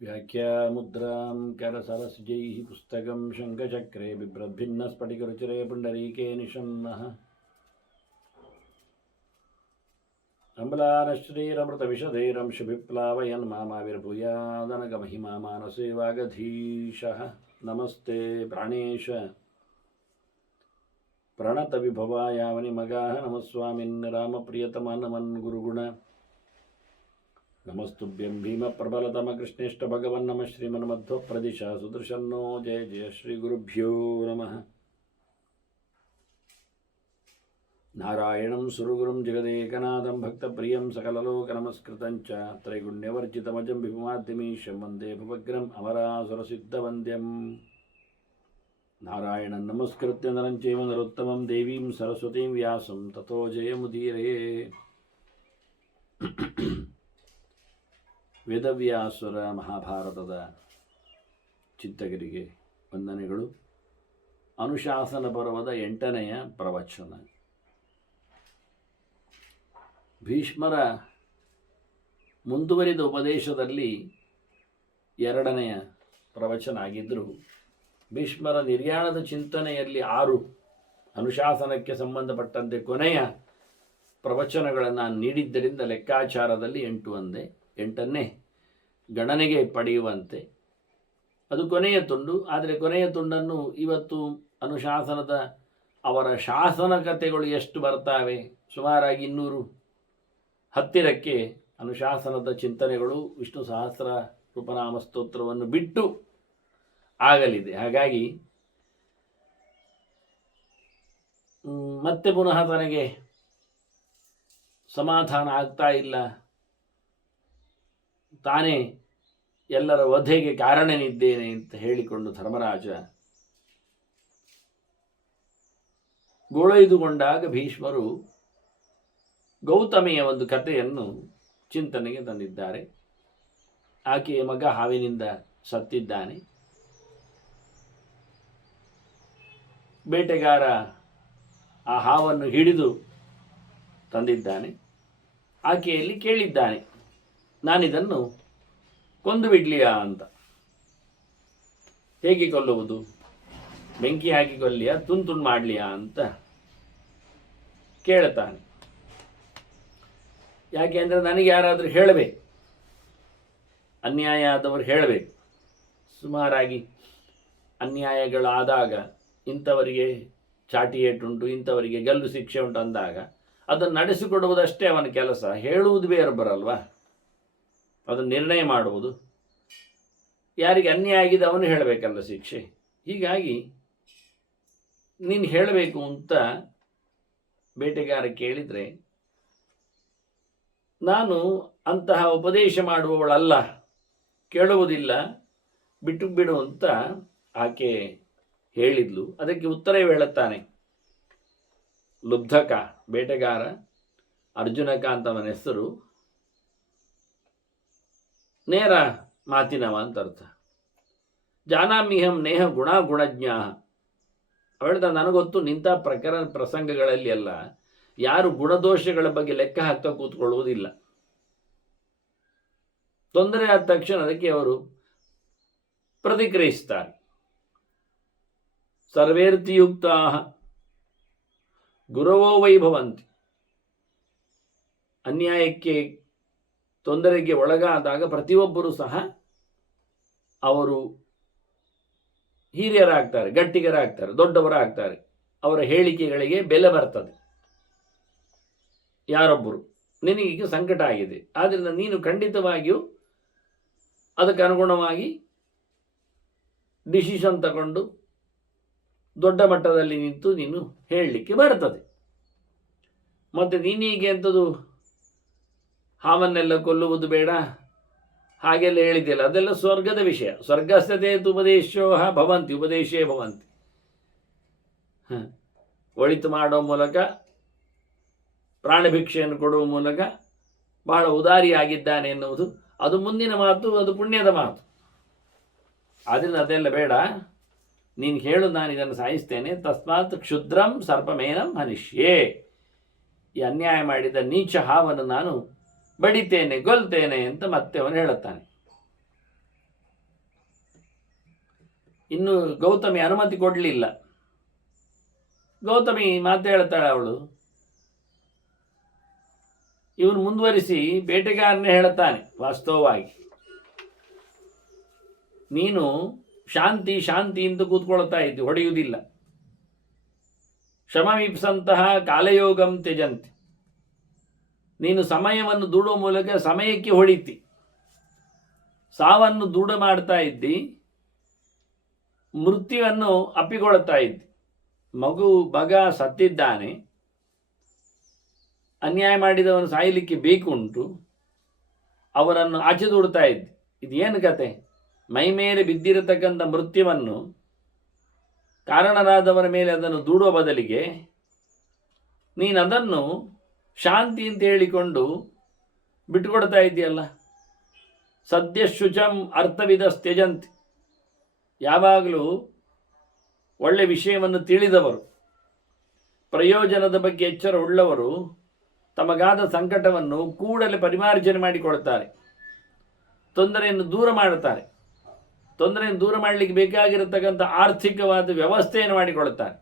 व्याख्यामुद्रां करसरसिजैः पुस्तकं शङ्खचक्रे बिभ्रद्भिन्नस्फटिकरुचिरे पुण्डरीके निषण्णः अम्लानश्रीरमृतविशदैरंशुभिप्लावयन् मामाविर्भूयादनगमहिमा मानसे वागधीशः नमस्ते प्राणेश प्रणतविभवायावनिमगाः नमस्वामिन् रामप्रियतम नमन् गुरुगुण नमस्तुभ्यं भीमप्रबलतमकृष्णेष्ट भगवन् नमः श्रीमन्मध्वप्रदिशा सुदर्शन्नो जय जय श्रीगुरुभ्यो नमः नारायणं सुरगुरुं जगदेकनाथं भक्तप्रियं सकललोकनमस्कृतं च त्रैगुण्यवर्जितमजं विभुमाद्यमीशं वन्दे भवग्रम् अमरासुरसिद्धवन्द्यं नारायणं नमस्कृत्य नरं चैव नरोत्तमं देवीं सरस्वतीं व्यासं ततो जयमुदीरये ವೇದವ್ಯಾಸುರ ಮಹಾಭಾರತದ ಚಿಂತಕರಿಗೆ ವಂದನೆಗಳು. ಅನುಶಾಸನ ಪರ್ವದ 8ನೆಯ ಪ್ರವಚನ. ಭೀಷ್ಮರ ಮುಂದುವರಿದ ಉಪದೇಶದಲ್ಲಿ 2ನೆಯ ಪ್ರವಚನ ಆಗಿದ್ದರೂ ಭೀಷ್ಮರ ನಿರ್ಯಾಣದ ಚಿಂತನೆಯಲ್ಲಿ 6 ಅನುಶಾಸನಕ್ಕೆ ಸಂಬಂಧಪಟ್ಟಂತೆ ಕೊನೆಯ ಪ್ರವಚನಗಳನ್ನು ನೀಡಿದ್ದರಿಂದ ಲೆಕ್ಕಾಚಾರದಲ್ಲಿ 8 ಅಂದೆ. 8ನೇ ಗಣನೆಗೆ ಪಡೆಯುವಂತೆ ಅದು ಕೊನೆಯ ತುಂಡು. ಆದರೆ ಕೊನೆಯ ತುಂಡನ್ನು ಇವತ್ತು ಅನುಶಾಸನದ ಅವರ ಶಾಸನ ಕಥೆಗಳು ಎಷ್ಟು ಬರ್ತಾವೆ, ಸುಮಾರಾಗಿ 200 ಹತ್ತಿರಕ್ಕೆ ಅನುಶಾಸನದ ಚಿಂತನೆಗಳು ವಿಷ್ಣು ಸಹಸ್ರ ರೂಪನಾಮ ಸ್ತೋತ್ರವನ್ನು ಬಿಟ್ಟು ಆಗಲಿದೆ. ಹಾಗಾಗಿ ಮತ್ತೆ ಪುನಃ ತನಗೆ ಸಮಾಧಾನ ಆಗ್ತಾ ಇಲ್ಲ, ತಾನೇ ಎಲ್ಲರ ವಧೆಗೆ ಕಾರಣನಿದ್ದೇನೆ ಅಂತ ಹೇಳಿಕೊಂಡು ಧರ್ಮರಾಜ ಗೋಳೈದುಕೊಂಡಾಗ ಭೀಷ್ಮರು ಗೌತಮಿಯ ಒಂದು ಕಥೆಯನ್ನು ಚಿಂತನೆಗೆ ತಂದಿದ್ದಾರೆ. ಆಕೆಯ ಮಗ ಹಾವಿನಿಂದ ಸತ್ತಿದ್ದಾನೆ. ಬೇಟೆಗಾರ ಆ ಹಾವನ್ನು ಹಿಡಿದು ತಂದಿದ್ದಾನೆ. ಆಕೆಯಲ್ಲಿ ಕೇಳಿದ್ದಾನೆ, ನಾನಿದನ್ನು ಕೊಂದು ಬಿಡ್ಲಿಯಾ ಅಂತ. ಹೇಗೆ ಕೊಲ್ಲುವುದು? ಬೆಂಕಿ ಹಾಕಿ ಕೊಲ್ಲಿಯಾ, ತುಂಡು ಮಾಡಲಿಯಾ ಅಂತ ಕೇಳ್ತಾನೆ. ಯಾಕೆ ಅಂದರೆ ನನಗೆ ಯಾರಾದರೂ ಹೇಳಬೇಕು, ಅನ್ಯಾಯ ಆದವರು ಹೇಳಬೇಕು. ಸುಮಾರಾಗಿ ಅನ್ಯಾಯಗಳಾದಾಗ ಇಂಥವರಿಗೆ ಚಾಟಿ ಏಟುಂಟು, ಇಂಥವರಿಗೆ ಗಲ್ಲು ಶಿಕ್ಷೆ ಉಂಟು ಅಂದಾಗ ಅದನ್ನು ನಡೆಸಿಕೊಡುವುದಷ್ಟೇ ಅವನ ಕೆಲಸ. ಹೇಳುವುದು ಬೇರೆ ಬರಲ್ವಾ, ಅದನ್ನು ನಿರ್ಣಯ ಮಾಡುವುದು. ಯಾರಿಗೆ ಅನ್ಯಾಯ ಆಗಿದೆ ಅವನು ಹೇಳಬೇಕಲ್ಲ ಶಿಕ್ಷೆ. ಹೀಗಾಗಿ ನೀನು ಹೇಳಬೇಕು ಅಂತ ಬೇಟೆಗಾರ ಕೇಳಿದರೆ, ನಾನು ಅಂತಹ ಉಪದೇಶ ಮಾಡುವವಳಲ್ಲ, ಕೇಳುವುದಿಲ್ಲ, ಬಿಟ್ಟು ಬಿಡು ಅಂತ ಆಕೆ ಹೇಳಿದ್ಲು. ಅದಕ್ಕೆ ಉತ್ತರವೇ ಹೇಳುತ್ತಾನೆ ಲುಬ್ಧಕ, ಬೇಟೆಗಾರ, ಅರ್ಜುನಕ ಅಂತ ಅವನ ಹೆಸರು, ನೇರ ಮಾತಿನವ ಅಂತ ಅರ್ಥ. ಜಾನಾಮಿಹಂ ನೇಹ ಗುಣಜ್ಞ. ಅವಳ್ದ ನನಗೊತ್ತು ನಿಂತ ಪ್ರಸಂಗಗಳಲ್ಲಿ ಎಲ್ಲ ಯಾರು ಗುಣದೋಷಗಳ ಬಗ್ಗೆ ಲೆಕ್ಕ ಹಾಕ್ತಾ ಕೂತ್ಕೊಳ್ಳುವುದಿಲ್ಲ. ತೊಂದರೆ ಆದ ತಕ್ಷಣ ಅದಕ್ಕೆ ಅವರು ಪ್ರತಿಕ್ರಿಯಿಸ್ತಾರೆ. ಸರ್ವೇರ್ತಿಯುಕ್ತಾ ಗುರವೋ ವೈಭವಂತಿ. ಅನ್ಯಾಯಕ್ಕೆ ತೊಂದರೆಗೆ ಒಳಗಾದಾಗ ಪ್ರತಿಯೊಬ್ಬರೂ ಸಹ ಅವರು ಹಿರಿಯರಾಗ್ತಾರೆ, ಗಟ್ಟಿಗರಾಗ್ತಾರೆ, ದೊಡ್ಡವರಾಗ್ತಾರೆ. ಅವರ ಹೇಳಿಕೆಗಳಿಗೆ ಬೆಲೆ ಬರ್ತದೆ. ಯಾರೊಬ್ಬರು ನಿನಗೀಗ ಸಂಕಟ ಆಗಿದೆ, ಆದ್ದರಿಂದ ನೀನು ಖಂಡಿತವಾಗಿಯೂ ಅದಕ್ಕೆ ಅನುಗುಣವಾಗಿ ಡಿಸಿಷನ್ ತಗೊಂಡು ದೊಡ್ಡ ಮಟ್ಟದಲ್ಲಿ ನಿಂತು ನೀನು ಹೇಳಲಿಕ್ಕೆ ಬರ್ತದೆ. ಮತ್ತು ನೀನೀಗೆ ಎಂಥದ್ದು ಹಾವನ್ನೆಲ್ಲ ಕೊಲ್ಲುವುದು ಬೇಡ ಹಾಗೆಲ್ಲ ಹೇಳಿದೆಯಲ್ಲ, ಅದೆಲ್ಲ ಸ್ವರ್ಗದ ವಿಷಯ. ಸ್ವರ್ಗಸ್ಥತೆ ಉಪದೇಶೋ ಭವಂತಿ, ಉಪದೇಶೇ ಭವಂತಿ. ಒಳಿತು ಮಾಡೋ ಮೂಲಕ, ಪ್ರಾಣಭಿಕ್ಷೆಯನ್ನು ಕೊಡುವ ಮೂಲಕ ಬಹಳ ಉದಾರಿಯಾಗಿದ್ದಾನೆ ಎನ್ನುವುದು ಅದು ಮುಂದಿನ ಮಾತು, ಅದು ಪುಣ್ಯದ ಮಾತು. ಆದ್ದರಿಂದ ಅದೆಲ್ಲ ಬೇಡ, ನೀನು ಹೇಳು, ನಾನು ಇದನ್ನು ಸಾಯಿಸ್ತೇನೆ. ತಸ್ಮಾತ್ ಕ್ಷುದ್ರಂ ಸರ್ಪಮೇನಂ ಹನಿಷ್ಯೇ. ಈ ಅನ್ಯಾಯ ಮಾಡಿದ ನೀಚ ಹಾವನ್ನು ನಾನು ಬಡಿತೇನೆ, ಗೊಲ್ತೇನೆ ಅಂತ ಮತ್ತೆ ಅವನು ಹೇಳುತ್ತಾನೆ. ಇನ್ನು ಗೌತಮಿ ಅನುಮತಿ ಕೊಡಲಿಲ್ಲ. ಗೌತಮಿ ಮಾತು ಹೇಳ್ತಾಳೆ ಅವಳು. ಇವನು ಮುಂದುವರಿಸಿ ಬೇಟೆಗಾರನೇ ಹೇಳುತ್ತಾನೆ, ವಾಸ್ತವವಾಗಿ ನೀನು ಶಾಂತಿ ಶಾಂತಿ ಅಂತ ಕೂತ್ಕೊಳ್ತಾ ಇದ್ದಿ, ಹೊಡೆಯುವುದಿಲ್ಲ. ಶಮವೀಪ್ಸಂತಹ ಕಾಲಯೋಗಂ ತ್ಯಜಂತಿ, ನೀನು ಸಮಯವನ್ನು ದೂಡುವ ಮೂಲಕ ಸಮಯಕ್ಕೆ ಹೊಡಿತಿ. ಸಾವನ್ನು ದೂಡ ಮಾಡ್ತಾ ಇದ್ದಿ, ಮೃತ್ಯುವನ್ನು ಅಪ್ಪಿಕೊಳ್ತಾ ಇದ್ದಿ. ಮಗ ಸತ್ತಿದ್ದಾನೆ, ಅನ್ಯಾಯ ಮಾಡಿದವನು ಸಾಯಲಿಕ್ಕೆ ಬೇಕುಂಟು, ಅವರನ್ನು ಆಚೆ ದೂಡ್ತಾ ಇದ್ದಿ. ಇದೇನು ಕತೆ? ಮೈ ಮೇಲೆ ಬಿದ್ದಿರತಕ್ಕಂಥ ಮೃತ್ಯುವನ್ನು ಕಾರಣರಾದವರ ಮೇಲೆ ಅದನ್ನು ದೂಡುವ ಬದಲಿಗೆ ನೀನು ಅದನ್ನು ಶಾಂತಿ ಅಂತ ಹೇಳಿಕೊಂಡು ಬಿಟ್ಟುಕೊಡ್ತಾ ಇದ್ದೀಯಲ್ಲ. ಸದ್ಯ ಶುಚಂ ಅರ್ಥವಿದ ತ್ಯಜಂತಿ, ಯಾವಾಗಲೂ ಒಳ್ಳೆ ವಿಷಯವನ್ನು ತಿಳಿದವರು, ಪ್ರಯೋಜನದ ಬಗ್ಗೆ ಎಚ್ಚರ ಉಳ್ಳವರು ತಮಗಾದ ಸಂಕಟವನ್ನು ಕೂಡಲೇ ಪರಿಮಾರ್ಜನೆ ಮಾಡಿಕೊಳ್ತಾರೆ, ತೊಂದರೆಯನ್ನು ದೂರ ಮಾಡುತ್ತಾರೆ. ತೊಂದರೆಯನ್ನು ದೂರ ಮಾಡಲಿಕ್ಕೆ ಬೇಕಾಗಿರತಕ್ಕಂಥ ಆರ್ಥಿಕವಾದ ವ್ಯವಸ್ಥೆಯನ್ನು ಮಾಡಿಕೊಳ್ತಾರೆ.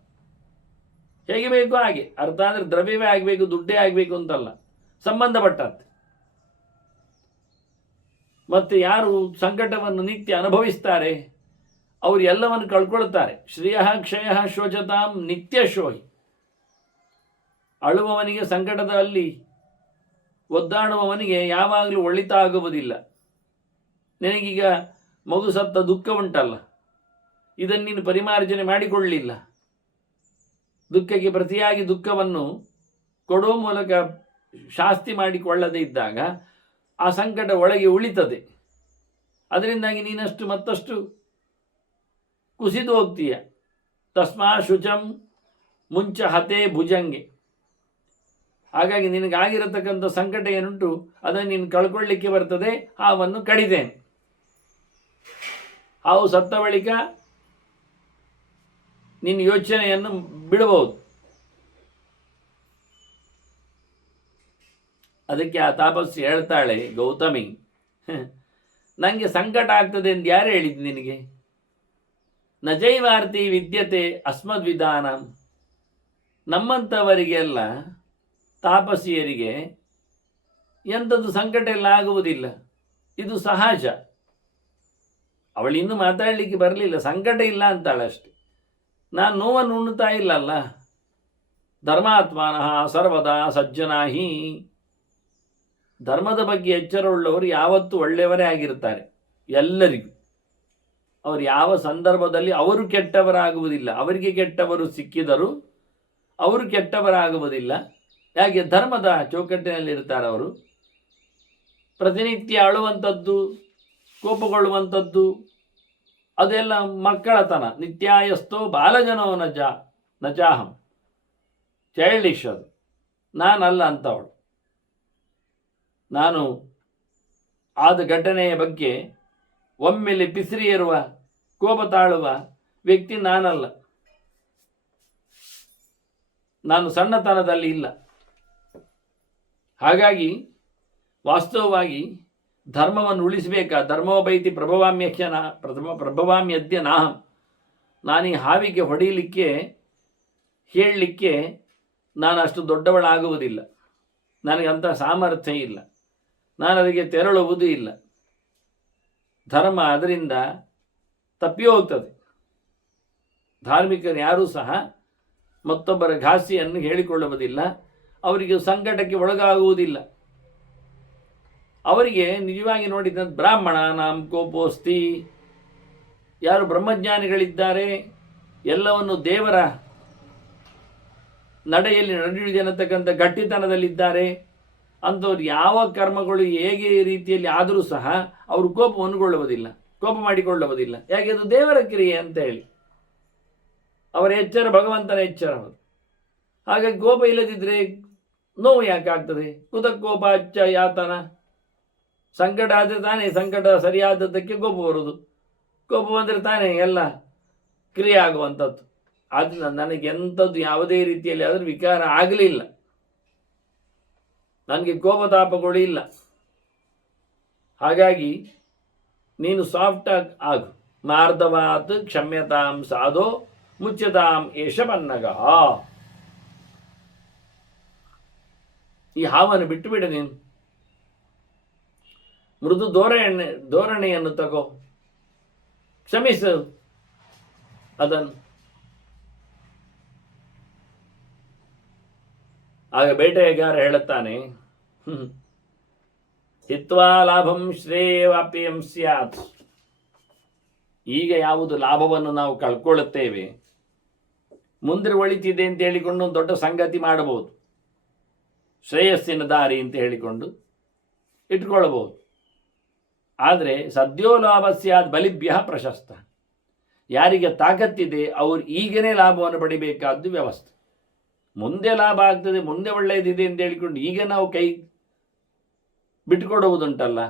ಹೇಗೆ ಬೇಕು ಹಾಗೆ, ಅರ್ಥ ಅಂದರೆ ದ್ರವ್ಯವೇ ಆಗಬೇಕು, ದುಡ್ಡೇ ಆಗಬೇಕು ಅಂತಲ್ಲ, ಸಂಬಂಧಪಟ್ಟಂತೆ. ಮತ್ತು ಯಾರು ಸಂಕಟವನ್ನು ನಿತ್ಯ ಅನುಭವಿಸ್ತಾರೆ ಅವರು ಎಲ್ಲವನ್ನು ಕಳ್ಕೊಳ್ತಾರೆ. ಶ್ರೇಯ ಕ್ಷಯ ಶೋಚತಾಂ ನಿತ್ಯ ಶೋಹಿ. ಅಳುವವನಿಗೆ ಸಂಕಟದಲ್ಲಿ ಒದ್ದಾಡುವವನಿಗೆ ಯಾವಾಗಲೂ ಒಳಿತ ಆಗುವುದಿಲ್ಲ. ನಿನಗೀಗ ಮಗು ಸತ್ತ ದುಃಖ ಉಂಟಲ್ಲ, ಇದನ್ನು ನೀನು ಪರಿಮಾರ್ಜನೆ ಮಾಡಿಕೊಳ್ಳಲಿಲ್ಲ. ದುಃಖಕ್ಕೆ ಪ್ರತಿಯಾಗಿ ದುಃಖವನ್ನು ಕೊಡುವ ಮೂಲಕ ಶಾಸ್ತಿ ಮಾಡಿಕೊಳ್ಳದೇ ಇದ್ದಾಗ ಆ ಸಂಕಟ ಒಳಗೆ ಉಳಿತದೆ. ಅದರಿಂದಾಗಿ ನೀನಷ್ಟು ಮತ್ತಷ್ಟು ಕುಸಿದು ಹೋಗ್ತೀಯ. ತಸ್ಮಾ ಶುಚಂ ಮುಂಚ ಹತೆ ಭುಜಂಗೆ. ಹಾಗಾಗಿ ನಿನಗಾಗಿರತಕ್ಕಂಥ ಸಂಕಟ ಏನುಂಟು ಅದನ್ನು ನೀನು ಕಳ್ಕೊಳ್ಳಿಕ್ಕೆ ಬರ್ತದೆ. ಹಾವನ್ನು ಕಡಿದೇನೆ. ಹಾವು ಸತ್ತ ಬಳಿಕ ನಿನ್ನ ಯೋಚನೆಯನ್ನು ಬಿಡಬಹುದು. ಅದಕ್ಕೆ ಆ ತಾಪಸ್ಸಿ ಹೇಳ್ತಾಳೆ, ಗೌತಮಿ, ನನಗೆ ಸಂಕಟ ಆಗ್ತದೆ ಎಂದು ಯಾರು ಹೇಳಿದ್ದು ನಿನಗೆ? ನಜೈವಾರ್ತಿ ವಿದ್ಯತೆ ಅಸ್ಮದ್ವಿಧಾನ. ನಮ್ಮಂಥವರಿಗೆಲ್ಲ ತಾಪಸಿಯರಿಗೆ ಎಂಥದ್ದು ಸಂಕಟ ಎಲ್ಲ ಆಗುವುದಿಲ್ಲ, ಇದು ಸಹಜ. ಅವಳಿನ್ನೂ ಮಾತಾಡಲಿಕ್ಕೆ ಬರಲಿಲ್ಲ, ಸಂಕಟ ಇಲ್ಲ ಅಂತಾಳಷ್ಟೆ. ನಾನು ನೋವನ್ನು ಉಣ್ಣುತ್ತಾ ಇಲ್ಲಲ್ಲ. ಧರ್ಮಾತ್ಮಾನಃ ಸರ್ವದಾ ಸಜ್ಜನಾಹಿ. ಧರ್ಮದ ಬಗ್ಗೆ ಎಚ್ಚರವುಳ್ಳವರು ಯಾವತ್ತೂ ಒಳ್ಳೆಯವರೇ ಆಗಿರ್ತಾರೆ ಎಲ್ಲರಿಗೂ. ಅವರು ಯಾವ ಸಂದರ್ಭದಲ್ಲಿ ಅವರು ಕೆಟ್ಟವರಾಗುವುದಿಲ್ಲ. ಅವರಿಗೆ ಕೆಟ್ಟವರು ಸಿಕ್ಕಿದರೂ ಅವರು ಕೆಟ್ಟವರಾಗುವುದಿಲ್ಲ. ಯಾಕೆ? ಧರ್ಮದ ಚೌಕಟ್ಟಿನಲ್ಲಿರ್ತಾರೆ ಅವರು. ಪ್ರತಿನಿತ್ಯ ಅಳುವಂಥದ್ದು, ಕೋಪಗೊಳ್ಳುವಂಥದ್ದು ಅದೆಲ್ಲ ಮಕ್ಕಳತನ. ನಿತ್ಯಾಯಸ್ಥೋ ಬಾಲಜನೋ ನಜಾಹಂ. ಚೈಲ್ಡಿಶ್ ಅದು. ನಾನಲ್ಲ ಅಂತವಳು. ನಾನು ಆದ ಘಟನೆಯ ಬಗ್ಗೆ ಒಮ್ಮೆಲೆ ಪಿಸಿರಿ ಏರುವ, ಕೋಪ ತಾಳುವ ವ್ಯಕ್ತಿ ನಾನಲ್ಲ. ನಾನು ಸಣ್ಣತನದಲ್ಲಿ ಇಲ್ಲ. ಹಾಗಾಗಿ ವಾಸ್ತವವಾಗಿ ಧರ್ಮವನ್ನು ಉಳಿಸಬೇಕಾ? ಧರ್ಮೋಪೈತಿ ಪ್ರಭವಾಮ್ಯದ್ಯ ನಾಹಂ. ನಾನು ಈ ಹಾವಿಗೆ ಹೊಡೆಯಲಿಕ್ಕೆ ಹೇಳಲಿಕ್ಕೆ ನಾನು ಅಷ್ಟು ದೊಡ್ಡವಳಾಗುವುದಿಲ್ಲ. ನನಗೆ ಅಂಥ ಸಾಮರ್ಥ್ಯ ಇಲ್ಲ. ನಾನು ಅದಕ್ಕೆ ತೆರಳುವುದೂ ಇಲ್ಲ. ಧರ್ಮ ಅದರಿಂದ ತಪ್ಪಿ ಹೋಗ್ತದೆ. ಧಾರ್ಮಿಕರು ಯಾರೂ ಸಹ ಮತ್ತೊಬ್ಬರ ಘಾಸಿಯನ್ನು ಹೇಳಿಕೊಳ್ಳುವುದಿಲ್ಲ. ಅವರಿಗೆ ಸಂಕಟಕ್ಕೆ ಒಳಗಾಗುವುದಿಲ್ಲ. ಅವರಿಗೆ ನಿಜವಾಗಿ ನೋಡಿದ ಬ್ರಾಹ್ಮಣ ನಾಂ ಕೋಪೋಸ್ತಿ. ಯಾರು ಬ್ರಹ್ಮಜ್ಞಾನಿಗಳಿದ್ದಾರೆ, ಎಲ್ಲವನ್ನು ದೇವರ ನಡೆಯಲ್ಲಿ ನಡೆಯುವುದೆನ್ನತಕ್ಕಂಥ ಗಟ್ಟಿತನದಲ್ಲಿದ್ದಾರೆ, ಅಂಥವ್ರು ಯಾವ ಕರ್ಮಗಳು ಹೇಗೆ ರೀತಿಯಲ್ಲಿ ಆದರೂ ಸಹ ಅವರು ಕೋಪವನ್ನುಗೊಳ್ಳುವುದಿಲ್ಲ, ಕೋಪ ಮಾಡಿಕೊಳ್ಳುವುದಿಲ್ಲ. ಯಾಕೆ? ಅದು ದೇವರ ಕ್ರಿಯೆ ಅಂತ ಹೇಳಿ. ಅವರ ಎಚ್ಚರ ಭಗವಂತನ ಎಚ್ಚರ ಅವರು. ಹಾಗಾಗಿ ಕೋಪ ಇಲ್ಲದಿದ್ದರೆ ನೋವು ಯಾಕೆ ಆಗ್ತದೆ? ಕುತ ಕೋಪ ಅಚ್ಚ ಯಾತನ. ಸಂಕಟ ಆದರೆ ತಾನೇ ಸಂಕಟ ಸರಿಯಾದದ್ದಕ್ಕೆ ಕೋಪ ಬರುವುದು. ಕೋಪ ಬಂದರೆ ತಾನೇ ಎಲ್ಲ ಕ್ರಿಯೆ ಆಗುವಂಥದ್ದು. ಆದ್ದರಿಂದ ನನಗೆ ಎಂಥದ್ದು ಯಾವುದೇ ರೀತಿಯಲ್ಲಿ ಆದರೂ ವಿಕಾರ ಆಗಲಿಲ್ಲ. ನನಗೆ ಕೋಪತಾಪಗಳು ಇಲ್ಲ. ಹಾಗಾಗಿ ನೀನು ಸಾಫ್ಟಾಗಿ ಆಗು. ಮಾರ್ಧವಾತ್ ಕ್ಷಮ್ಯತಾಂ ಸಾಧೋ ಮುಚ್ಯತಾಂ ಏಷ ಬನ್ನಗ. ಈ ಹಾವನ್ನು ಬಿಟ್ಟು ಬಿಡ ನೀನು. ಮೃದು ಧೋರಣೆಯನ್ನು ತಗೋ, ಕ್ಷಮಿಸು ಅದನ್ನು. ಆಗ ಬೇಟೆಗಾರ ಹೇಳುತ್ತಾನೆ, ಹಿತ್ವಾ ಲಾಭಂ ಶ್ರೇಯವಾಪ್ಯಂ ಸ್ಯಾತ್. ಈಗ ಯಾವುದು ಲಾಭವನ್ನು ನಾವು ಕಳ್ಕೊಳ್ಳುತ್ತೇವೆ, ಮುಂದೆ ಒಳಿತಿದೆ ಅಂತ ಹೇಳಿಕೊಂಡು ಒಂದು ದೊಡ್ಡ ಸಂಗತಿ ಮಾಡಬಹುದು, ಶ್ರೇಯಸ್ಸಿನ ದಾರಿ ಅಂತ ಹೇಳಿಕೊಂಡು ಇಟ್ಕೊಳ್ಬಹುದು. ಆದರೆ ಸದ್ಯೋ ಲಾಭ ಸ್ಯಾತ್ ಬಲಿಭ್ಯ ಪ್ರಶಸ್ತ. ಯಾರಿಗೆ ತಾಕತ್ತಿದೆ ಅವರು ಈಗನೇ ಲಾಭವನ್ನು ಪಡಿಬೇಕಾದ್ದು ವ್ಯವಸ್ಥೆ. ಮುಂದೆ ಲಾಭ ಆಗ್ತದೆ, ಮುಂದೆ ಒಳ್ಳೆಯದಿದೆ ಅಂತ ಹೇಳಿಕೊಂಡು ಈಗ ನಾವು ಕೈ ಬಿಟ್ಟುಕೊಡುವುದುಂಟಲ್ಲ,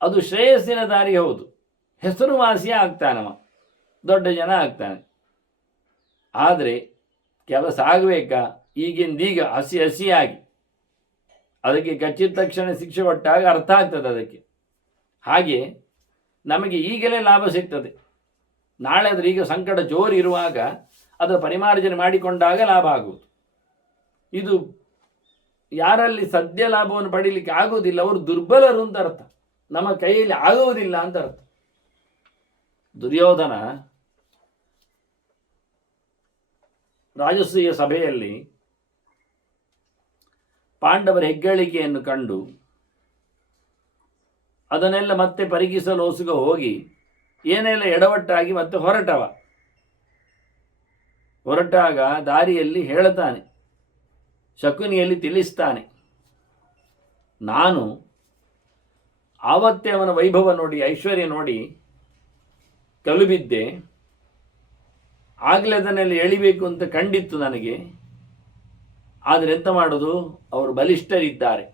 ಅದು ಶ್ರೇಯಸ್ಸಿನ ದಾರಿ ಹೌದು. ಹೆಸರುವಾಸಿಯ ಆಗ್ತಾನವ, ದೊಡ್ಡ ಜನ ಆಗ್ತಾನೆ. ಆದರೆ ಕೆಲಸ ಆಗಬೇಕಾ ಈಗಿಂದೀಗ ಹಸಿಯಾಗಿ ಅದಕ್ಕೆ ಖಚಿತ ತಕ್ಷಣ ಶಿಕ್ಷೆ ಕೊಟ್ಟಾಗ ಅರ್ಥ ಆಗ್ತದೆ ಅದಕ್ಕೆ. ಹಾಗೆ ನಮಗೆ ಈಗಲೇ ಲಾಭ ಸಿಗ್ತದೆ. ನಾಳೆ ಆದರೆ ಈಗ ಸಂಕಟ ಜೋರು ಇರುವಾಗ ಅದರ ಪರಿಮಾರ್ಜನೆ ಮಾಡಿಕೊಂಡಾಗ ಲಾಭ ಆಗುವುದು. ಇದು ಯಾರಲ್ಲಿ ಸದ್ಯ ಲಾಭವನ್ನು ಪಡೀಲಿಕ್ಕೆ ಆಗುವುದಿಲ್ಲ ಅವರು ದುರ್ಬಲರು ಅಂತ ಅರ್ಥ, ನಮ್ಮ ಕೈಯಲ್ಲಿ ಆಗುವುದಿಲ್ಲ ಅಂತ ಅರ್ಥ. ದುರ್ಯೋಧನ ರಾಜಸೂಯ ಸಭೆಯಲ್ಲಿ ಪಾಂಡವರ ಹೆಗ್ಗಳಿಕೆಯನ್ನು ಕಂಡು ಅದನ್ನೆಲ್ಲ ಮತ್ತೆ ಪರಿಗಿಸಲು ಹೊಸುಗ ಹೋಗಿ ಏನೆಲ್ಲ ಎಡವಟ್ಟಾಗಿ ಮತ್ತೆ ಹೊರಟಾಗ ದಾರಿಯಲ್ಲಿ ಹೇಳುತ್ತಾನೆ, ಶಕುನಿಯಲ್ಲಿ ತಿಳಿಸ್ತಾನೆ, ನಾನು ಆವತ್ತೇ ಅವನ ವೈಭವ ನೋಡಿ, ಐಶ್ವರ್ಯ ನೋಡಿ ಕಲುಬಿದ್ದೆ. ಆಗಲೇ ಅದನ್ನೆಲ್ಲ ಎಳಿಬೇಕು ಅಂತ ಕಂಡಿತ್ತು ನನಗೆ. ಆದರೆ ಎಂತ ಮಾಡೋದು, ಅವರು ಬಲಿಷ್ಠರಿದ್ದಾರೆ,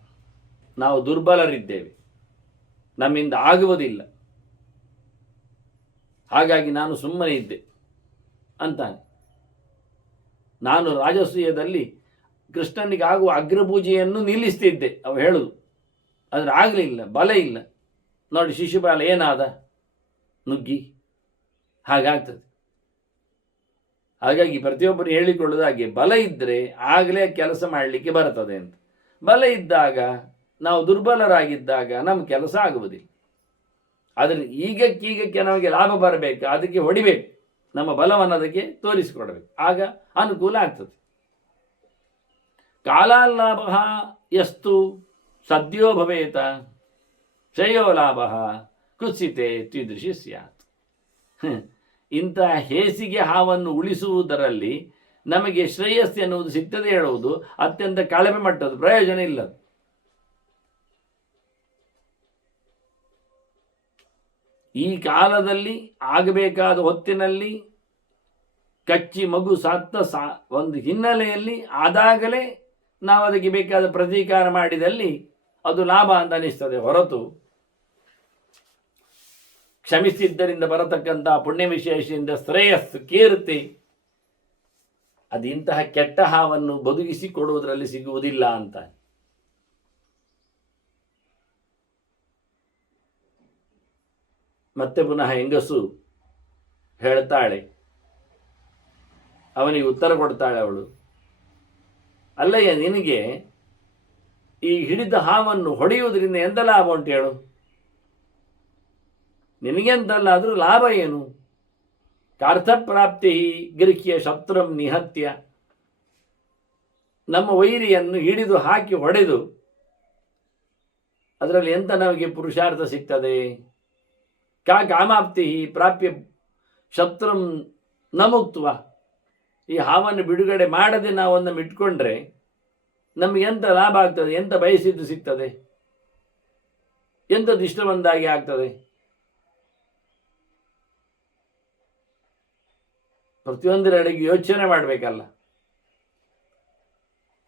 ನಾವು ದುರ್ಬಲರಿದ್ದೇವೆ, ನಮ್ಮಿಂದ ಆಗುವುದಿಲ್ಲ. ಹಾಗಾಗಿ ನಾನು ಸುಮ್ಮನೆ ಇದ್ದೆ ಅಂತಾನೆ. ನಾನು ರಾಜಸೂಯದಲ್ಲಿ ಕೃಷ್ಣನಿಗೆ ಆಗುವ ಅಗ್ರಪೂಜೆಯನ್ನು ನಿಲ್ಲಿಸ್ತಿದ್ದೆ, ಅವು ಹೇಳುದು. ಆದರೆ ಆಗಲಿಲ್ಲ, ಬಲ ಇಲ್ಲ. ನೋಡಿ ಶಿಶುಪಾಲ ಏನಾದ, ನುಗ್ಗಿ. ಹಾಗಾಗ್ತದೆ. ಹಾಗಾಗಿ ಪ್ರತಿಯೊಬ್ಬರು ಹೇಳಿಕೊಳ್ಳೋದು ಹಾಗೆ, ಬಲ ಇದ್ದರೆ ಆಗಲೇ ಕೆಲಸ ಮಾಡಲಿಕ್ಕೆ ಬರ್ತದೆ ಅಂತ. ಬಲ ಇದ್ದಾಗ, ನಾವು ದುರ್ಬಲರಾಗಿದ್ದಾಗ ನಮ್ಮ ಕೆಲಸ ಆಗುವುದಿಲ್ಲ. ಆದರೆ ಈಗಕ್ಕೀಗಕ್ಕೆ ನಮಗೆ ಲಾಭ ಬರಬೇಕು, ಅದಕ್ಕೆ ಹೊಡಿಬೇಕು, ನಮ್ಮ ಬಲವನ್ನು ಅದಕ್ಕೆ ತೋರಿಸಿಕೊಡಬೇಕು, ಆಗ ಅನುಕೂಲ ಆಗ್ತದೆ. ಕಾಲಾಲಾಭ ಯಸ್ತು ಸದ್ಯೋ ಭವೇತ ಶ್ರೇಯೋ ಲಾಭ ಕುತ್ಸಿತೆ ತ್ವಿದೃಶಿ ಸ್ಯಾತ್. ಇಂತಹ ಹೇಸಿಗೆ ಹಾವನ್ನು ಉಳಿಸುವುದರಲ್ಲಿ ನಮಗೆ ಶ್ರೇಯಸ್ಸು ಎನ್ನುವುದು ಸಿಗ್ತದೆ ಹೇಳುವುದು ಅತ್ಯಂತ ಕಳಪೆ ಮಟ್ಟದ, ಪ್ರಯೋಜನ ಇಲ್ಲದು. ಈ ಕಾಲದಲ್ಲಿ ಆಗಬೇಕಾದ ಹೊತ್ತಿನಲ್ಲಿ ಕಚ್ಚಿ ಮಗು ಸತ್ತ ಒಂದು ಹಿನ್ನೆಲೆಯಲ್ಲಿ ಆದಾಗಲೇ ನಾವು ಅದಕ್ಕೆ ಬೇಕಾದ ಪ್ರತೀಕಾರ ಮಾಡಿದಲ್ಲಿ ಅದು ಲಾಭ ಅಂತ ಅನಿಸ್ತದೆ ಹೊರತು ಕ್ಷಮಿಸಿದ್ದರಿಂದ ಬರತಕ್ಕಂಥ ಪುಣ್ಯ ವಿಶೇಷದಿಂದ ಶ್ರೇಯಸ್ಸು ಕೀರ್ತಿ ಅದು ಇಂತಹ ಕೆಟ್ಟ ಹಾವನ್ನು ಬದುಕಿಸಿ ಕೊಡುವುದರಲ್ಲಿ ಸಿಗುವುದಿಲ್ಲ ಅಂತ. ಮತ್ತೆ ಪುನಃ ಹೆಂಗಸು ಹೇಳ್ತಾಳೆ, ಅವನಿಗೆ ಉತ್ತರ ಕೊಡ್ತಾಳೆ ಅವಳು, ಅಲ್ಲಯ್ಯ ನಿನಗೆ ಈ ಹಿಡಿದ ಹಾವನ್ನು ಹೊಡೆಯುವುದರಿಂದ ಎಂತ ಲಾಭ ಉಂಟು ಹೇಳು, ನಿನಗೆಂತಲ್ಲ ಆದರೂ ಲಾಭ ಏನು? ಕಾರ್ಥಪ್ರಾಪ್ತಿ ಗೃಹ್ಯ ಶತ್ರುಂ ನಿಹತ್ಯ. ನಮ್ಮ ವೈರಿಯನ್ನು ಹಿಡಿದು ಹಾಕಿ ಹೊಡೆದು ಅದರಲ್ಲಿ ಎಂತ ನಮಗೆ ಪುರುಷಾರ್ಥ ಸಿಗ್ತದೆ? ಕಾಮಾಪ್ತಿ ಪ್ರಾಪ್ಯ ಶತ್ರುಂ ನ ಮುಕ್ತ್ವ. ಈ ಹಾವನ್ನು ಬಿಡುಗಡೆ ಮಾಡದೆ ನಾವೊಂದು ಇಟ್ಕೊಂಡ್ರೆ ನಮಗೆ ಎಂತ ಲಾಭ ಆಗ್ತದೆ? ಎಂತ ಬಯಸಿದ್ದು ಸಿಗ್ತದೆ? ಎಂಥದ್ದು ಇಷ್ಟ ಬಂದಾಗಿ ಆಗ್ತದೆ? ಪ್ರತಿಯೊಂದರೆಡೆಗೆ ಯೋಚನೆ ಮಾಡಬೇಕಲ್ಲ.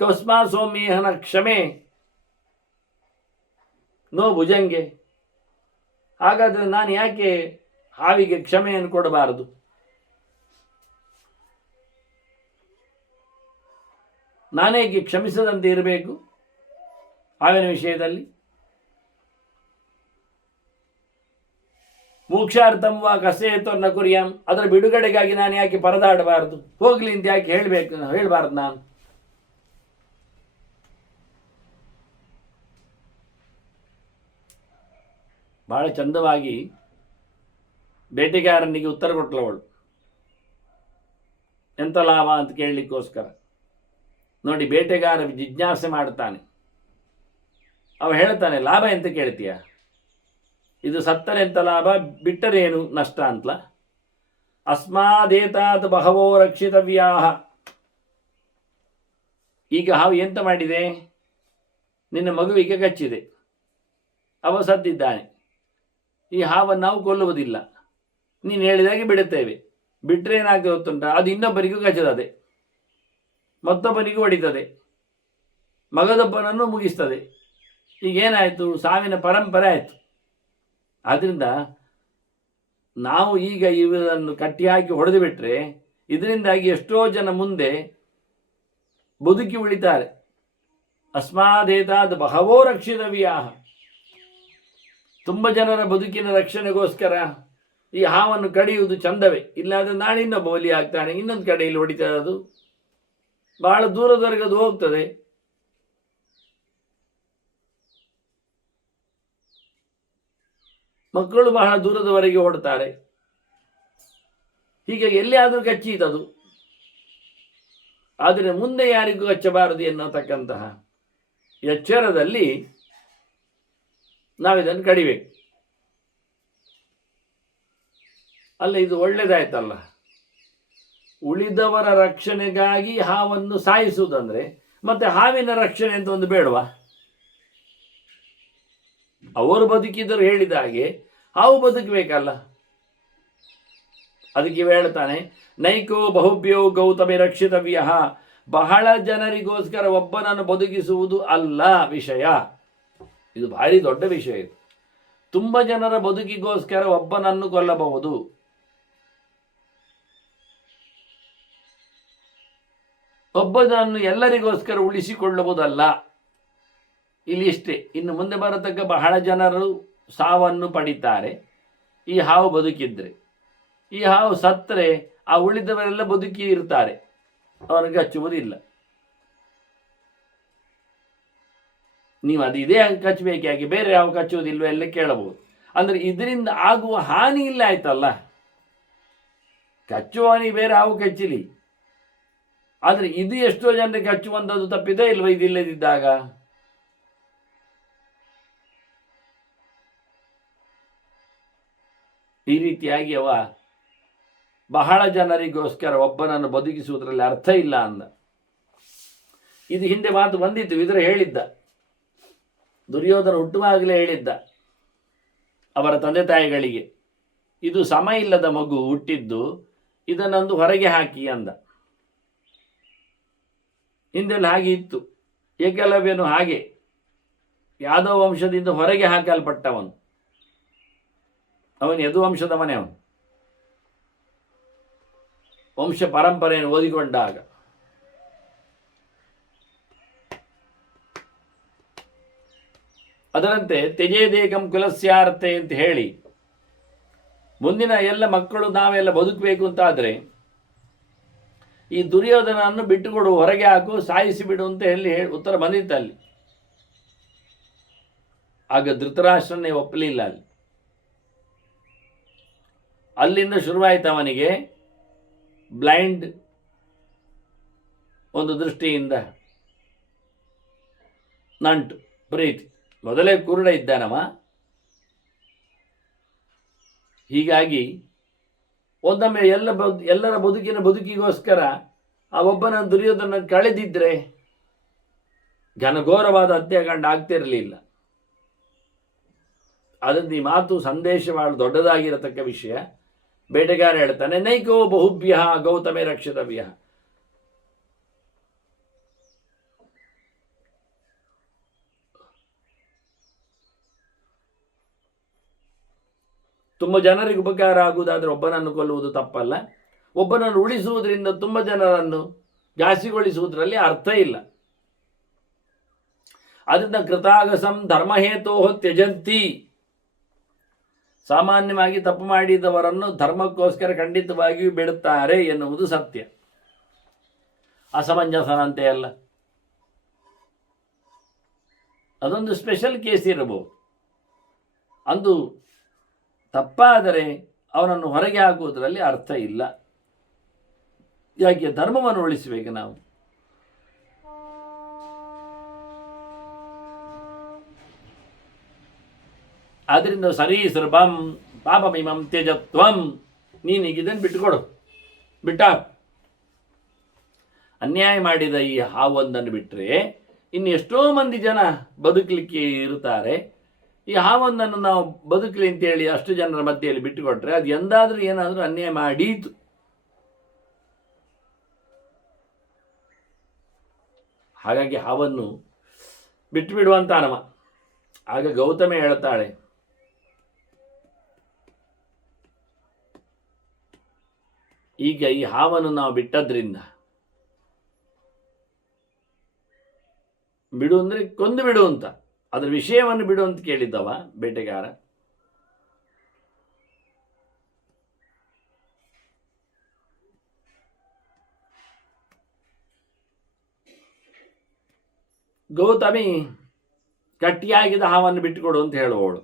ಕಸ್ಮಾ ಸೌಮ್ಯೇಹನ ಕ್ಷಮೆ ನೋ ಭುಜಂಗೆ. ಹಾಗಾದರೆ ನಾನು ಯಾಕೆ ಹಾವಿಗೆ ಕ್ಷಮೆಯನ್ನು ಕೊಡಬಾರದು? ನಾನೇಕೆ ಕ್ಷಮಿಸದಂತೆ ಇರಬೇಕು? ಹಾವಿನ ವಿಷಯದಲ್ಲಿ ಮೋಕ್ಷಾರ್ಥಂ ವಾ ಕಸೇತೋರ್ನ ಕುರಿಯಂ, ಅದರ ಬಿಡುಗಡೆಗಾಗಿ ನಾನು ಯಾಕೆ ಪರದಾಡಬಾರದು, ಹೋಗ್ಲಿ ಅಂತ ಯಾಕೆ ಹೇಳಬಾರ್ದು ನಾನು? ಬಹಳ ಚಂದವಾಗಿ ಬೇಟೆಗಾರನಿಗೆ ಉತ್ತರ ಕೊಟ್ಟಳವಳು. ಎಂಥ ಲಾಭ ಅಂತ ಕೇಳಲಿಕ್ಕೋಸ್ಕರ. ನೋಡಿ, ಬೇಟೆಗಾರ ಜಿಜ್ಞಾಸೆ ಮಾಡ್ತಾನೆ. ಅವ ಹೇಳ್ತಾನೆ, ಲಾಭ ಎಂತ ಕೇಳ್ತೀಯ? ಇದು ಸತ್ತರೆ ಎಂತ ಲಾಭ, ಬಿಟ್ಟರೇನು ನಷ್ಟ ಅಂತಲ. ಅಸ್ಮಾದೇತಾತ್ ಬಹವೋ ರಕ್ಷಿತವ್ಯಾ. ಈಗ ಹಾವು ಎಂತ ಮಾಡಿದೆ? ನಿನ್ನ ಮಗುವಿಗೆ ಕಚ್ಚಿದೆ, ಅವ ಸತ್ತಿದ್ದಾನೆ. ಈ ಹಾವನ್ನು ನಾವು ಕೊಲ್ಲುವುದಿಲ್ಲ, ನೀನು ಹೇಳಿದಾಗೆ ಬಿಡುತ್ತೇವೆ. ಬಿಟ್ಟರೆ ಏನಾಗ್ತದೆ ಗೊತ್ತುಂಟ, ಅದು ಇನ್ನೊಬ್ಬರಿಗೂ ಕಚ್ಚದೆ, ಮತ್ತೊಬ್ಬನಿಗೂ ಹೊಡಿತದೆ, ಮಗದೊಬ್ಬನನ್ನು ಮುಗಿಸ್ತದೆ. ಈಗೇನಾಯಿತು? ಸಾವಿನ ಪರಂಪರೆ ಆಯಿತು. ಆದ್ದರಿಂದ ನಾವು ಈಗ ಇವರನ್ನು ಕಟ್ಟಿ ಹಾಕಿ ಹೊಡೆದು ಬಿಟ್ಟರೆ ಇದರಿಂದಾಗಿ ಎಷ್ಟೋ ಜನ ಮುಂದೆ ಬದುಕಿ ಉಳಿತಾರೆ. ಅಸ್ಮಾದೇತಾದ್ ಬಹವೋ ರಕ್ಷಿತವ್ಯಾ. ತುಂಬ ಜನರ ಬದುಕಿನ ರಕ್ಷಣೆಗೋಸ್ಕರ ಈ ಹಾವನ್ನು ಕಡಿಯುವುದು ಚಂದವೇ. ಇಲ್ಲಾಂದರೆ ನಾಳೆ ಇನ್ನೊಬ್ಬ ಬಲಿ ಆಗ್ತಾನೆ, ಇನ್ನೊಂದು ಕಡೆಯಲ್ಲಿ ಹೊಡಿತದೆ, ಅದು ಬಹಳ ದೂರದವರೆಗೆ ಅದು ಹೋಗ್ತದೆ. ಮಕ್ಕಳು ಬಹಳ ದೂರದವರೆಗೆ ಓಡ್ತಾರೆ. ಹೀಗೆ ಎಲ್ಲಿಯಾದರೂ ಕಚ್ಚೀತದು. ಆದರೆ ಮುಂದೆ ಯಾರಿಗೂ ಕಚ್ಚಬಾರದು ಎನ್ನತಕ್ಕಂತಹ ಎಚ್ಚರದಲ್ಲಿ ನಾವಿದನ್ನು ಕಡಿಬೇಕು. ಅಲ್ಲ, ಇದು ಒಳ್ಳೆಯದಾಯ್ತಲ್ಲ. ಉಳಿದವರ ರಕ್ಷಣೆಗಾಗಿ ಹಾವನ್ನು ಸಾಯಿಸುವುದಂದ್ರೆ ಮತ್ತೆ ಹಾವಿನ ರಕ್ಷಣೆ ಅಂತ ಒಂದು ಬೇಡವಾ? ಅವರು ಬದುಕಿದರು ಹೇಳಿದ ಹಾಗೆ ಹಾವು ಬದುಕಬೇಕಲ್ಲ. ಅದಕ್ಕೆ ಹೇಳ್ತಾನೆ, ನೈಕೋ ಬಹುಭ್ಯೋ ಗೌತಮಿ ರಕ್ಷಿತವ್ಯ. ಬಹಳ ಜನರಿಗೋಸ್ಕರ ಒಬ್ಬನನ್ನು ಬದುಕಿಸುವುದು ಅಲ್ಲ ವಿಷಯ. ಇದು ಭಾರಿ ದೊಡ್ಡ ವಿಷಯ. ಇದು ತುಂಬ ಜನರ ಬದುಕಿಗೋಸ್ಕರ ಒಬ್ಬನನ್ನು ಕೊಲ್ಲಬಹುದು. ಒಬ್ಬನನ್ನು ಎಲ್ಲರಿಗೋಸ್ಕರ ಉಳಿಸಿಕೊಳ್ಳುವುದಲ್ಲ. ಇಲ್ಲಿ ಇಷ್ಟೇ. ಇನ್ನು ಮುಂದೆ ಬರತಕ್ಕ ಬಹಳ ಜನರು ಸಾವನ್ನು ಪಡಿತಾರೆ ಈ ಹಾವು ಬದುಕಿದ್ರೆ. ಈ ಹಾವು ಸತ್ತರೆ ಆ ಉಳಿದವರೆಲ್ಲ ಬದುಕಿ ಇರ್ತಾರೆ, ಅವನಿಗೆ ಹಚ್ಚುವುದಿಲ್ಲ. ನೀವು ಅದು ಇದೇ ಕಚ್ಚಬೇಕಾಗಿ ಬೇರೆ ಯಾವ ಕಚ್ಚುವುದಿಲ್ವ ಎಲ್ಲ ಕೇಳಬಹುದು. ಅಂದರೆ ಇದರಿಂದ ಆಗುವ ಹಾನಿ ಇಲ್ಲ ಆಯ್ತಲ್ಲ. ಕಚ್ಚುವವನಿಗೆ ಬೇರೆ ಹಾವು ಕಚ್ಚಲಿ, ಆದರೆ ಇದು ಎಷ್ಟೋ ಜನರಿಗೆ ಕಚ್ಚುವಂಥದ್ದು ತಪ್ಪಿದೆ ಇಲ್ವ ಇದಿಲ್ಲದಿದ್ದಾಗ? ಈ ರೀತಿಯಾಗಿ ಅವ ಬಹಳ ಜನರಿಗೋಸ್ಕರ ಒಬ್ಬನನ್ನು ಬದುಕಿಸುವುದರಲ್ಲಿ ಅರ್ಥ ಇಲ್ಲ ಅಂದ. ಇದು ಹಿಂದೆ ಮಾತು ಬಂದಿತ್ತು. ಇದರ ಹೇಳಿದ್ದ ದುರ್ಯೋಧನ ಹುಟ್ಟುವಾಗಲೇ ಹೇಳಿದ್ದ ಅವರ ತಂದೆ ತಾಯಿಗಳಿಗೆ, ಇದು ಸಮ ಇಲ್ಲದ ಮಗು ಹುಟ್ಟಿದ್ದು, ಇದನ್ನೊಂದು ಹೊರಗೆ ಹಾಕಿ ಅಂದ. ಹಿಂದೆಲ್ಲ ಹಾಗೆ ಇತ್ತು. ಏಕಲವ್ಯನು ಹಾಗೆ ಯಾದವ ವಂಶದಿಂದ ಹೊರಗೆ ಹಾಕಲ್ಪಟ್ಟವನು. ಅವನು ಯದುವಂಶದವನೇ. ಅವನು ವಂಶ ಪರಂಪರೆಯನ್ನು ಓದಿಕೊಂಡಾಗ ಅದರಂತೆ ತ್ಯಜೇದೇಕಂ ಕುಲಸ್ಯಾರ್ತೆ ಅಂತ ಹೇಳಿ ಮುಂದಿನ ಎಲ್ಲ ಮಕ್ಕಳು ನಾವೆಲ್ಲ ಬದುಕಬೇಕು ಅಂತಾದರೆ ಈ ದುರ್ಯೋಧನನ್ನು ಬಿಟ್ಟುಕೊಡು, ಹೊರಗೆ ಹಾಕು, ಸಾಯಿಸಿ ಬಿಡು ಅಂತ ಹೇಳಿ ಉತ್ತರ ಬಂದಿತ್ತಲ್ಲಿ. ಆಗ ಧೃತರಾಷ್ಟ್ರನೇ ಒಪ್ಪಲಿಲ್ಲ. ಅಲ್ಲಿಂದ ಶುರುವಾಯಿತು ಅವನಿಗೆ ಬ್ಲೈಂಡ್ ಒಂದು ದೃಷ್ಟಿಯಿಂದ ನಂಟು ಪ್ರೀತಿ. ಮೊದಲೇ ಕುರುಡ ಇದ್ದಾನವ. ಹೀಗಾಗಿ ಒಂದೊಮ್ಮೆ ಎಲ್ಲರ ಬದುಕಿಗೋಸ್ಕರ ಆ ಒಬ್ಬನ ದುರ್ಯೋಧನ ಕಳೆದಿದ್ರೆ ಘನಘೋರವಾದ ಹತ್ಯಾಕಾಂಡ ಆಗ್ತಿರಲಿಲ್ಲ. ಅದರಿಂದ ಈ ಮಾತು ಸಂದೇಶ ಬಹಳ ದೊಡ್ಡದಾಗಿರತಕ್ಕ ವಿಷಯ. ಬೇಟೆಗಾರ ಹೇಳ್ತಾನೆ, ನೈಕೋ ಬಹುಭ್ಯ ಗೌತಮೆ ರಕ್ಷಿತವ್ಯ. ತುಂಬ ಜನರಿಗೆ ಉಪಕಾರ ಆಗುವುದಾದರೆ ಒಬ್ಬನನ್ನು ಕೊಲ್ಲುವುದು ತಪ್ಪಲ್ಲ. ಒಬ್ಬನನ್ನು ಉಳಿಸುವುದರಿಂದ ತುಂಬ ಜನರನ್ನು ಜಾಸ್ತಿಗೊಳಿಸುವುದರಲ್ಲಿ ಅರ್ಥ ಇಲ್ಲ. ಅದರಿಂದ ಕೃತಾಗಸಂ ಧರ್ಮಹೇತೋ ತ್ಯಜಂತಿ. ಸಾಮಾನ್ಯವಾಗಿ ತಪ್ಪು ಮಾಡಿದವರನ್ನು ಧರ್ಮಕ್ಕೋಸ್ಕರ ಖಂಡಿತವಾಗಿಯೂ ಬಿಡುತ್ತಾರೆ ಎನ್ನುವುದು ಸತ್ಯ. ಅಸಮಂಜಸನಂತೆ ಅಲ್ಲ, ಅದೊಂದು ಸ್ಪೆಷಲ್ ಕೇಸ್ ಇರಬಹುದು. ಅಂದು ತಪ್ಪಾದರೆ ಅವನನ್ನು ಹೊರಗೆ ಹಾಕುವುದರಲ್ಲಿ ಅರ್ಥ ಇಲ್ಲ. ಯಾಕೆ? ಧರ್ಮವನ್ನು ಉಳಿಸಬೇಕು ನಾವು. ಆದ್ದರಿಂದ ಸರೀಸೃಪಂ ಪಾಪಮಿಮಂ ತ್ಯಜತ್ವಂ, ನೀನೀಗ ಇದನ್ನು ಬಿಟ್ಟುಕೊಡು, ಬಿಟ್ಟ. ಅನ್ಯಾಯ ಮಾಡಿದ ಈ ಹಾವೊಂದನ್ನು ಬಿಟ್ಟರೆ ಇನ್ನು ಎಷ್ಟೋ ಮಂದಿ ಜನ ಬದುಕಲಿಕ್ಕೆ ಇರುತ್ತಾರೆ. ಈ ಹಾವೊಂದನ್ನು ನಾವು ಬದುಕಲಿ ಅಂತೇಳಿ ಅಷ್ಟು ಜನರ ಮಧ್ಯೆಯಲ್ಲಿ ಬಿಟ್ಟುಕೊಟ್ರೆ ಅದು ಎಂದಾದರೂ ಏನಾದರೂ ಅನ್ಯಾಯ ಮಾಡೀತು. ಹಾಗಾಗಿ ಹಾವನ್ನು ಬಿಟ್ಟು ಬಿಡುವಂತ ನಮ. ಆಗ ಗೌತಮಿ ಹೇಳ್ತಾಳೆ, ಈಗ ಈ ಹಾವನ್ನು ನಾವು ಬಿಟ್ಟದ್ರಿಂದ, ಬಿಡು ಅಂದರೆ ಕೊಂದು ಬಿಡು ಅಂತ, ಅದರ ವಿಷಯವನ್ನು ಬಿಡು ಅಂತ ಕೇಳಿದ್ದವ ಬೇಟೆಗಾರ. ಗೌತಮಿ ಗಟ್ಟಿಯಾಗಿದ್ದ ಹಾವನ್ನು ಬಿಟ್ಟುಕೊಡು ಅಂತ ಹೇಳುವವಳು.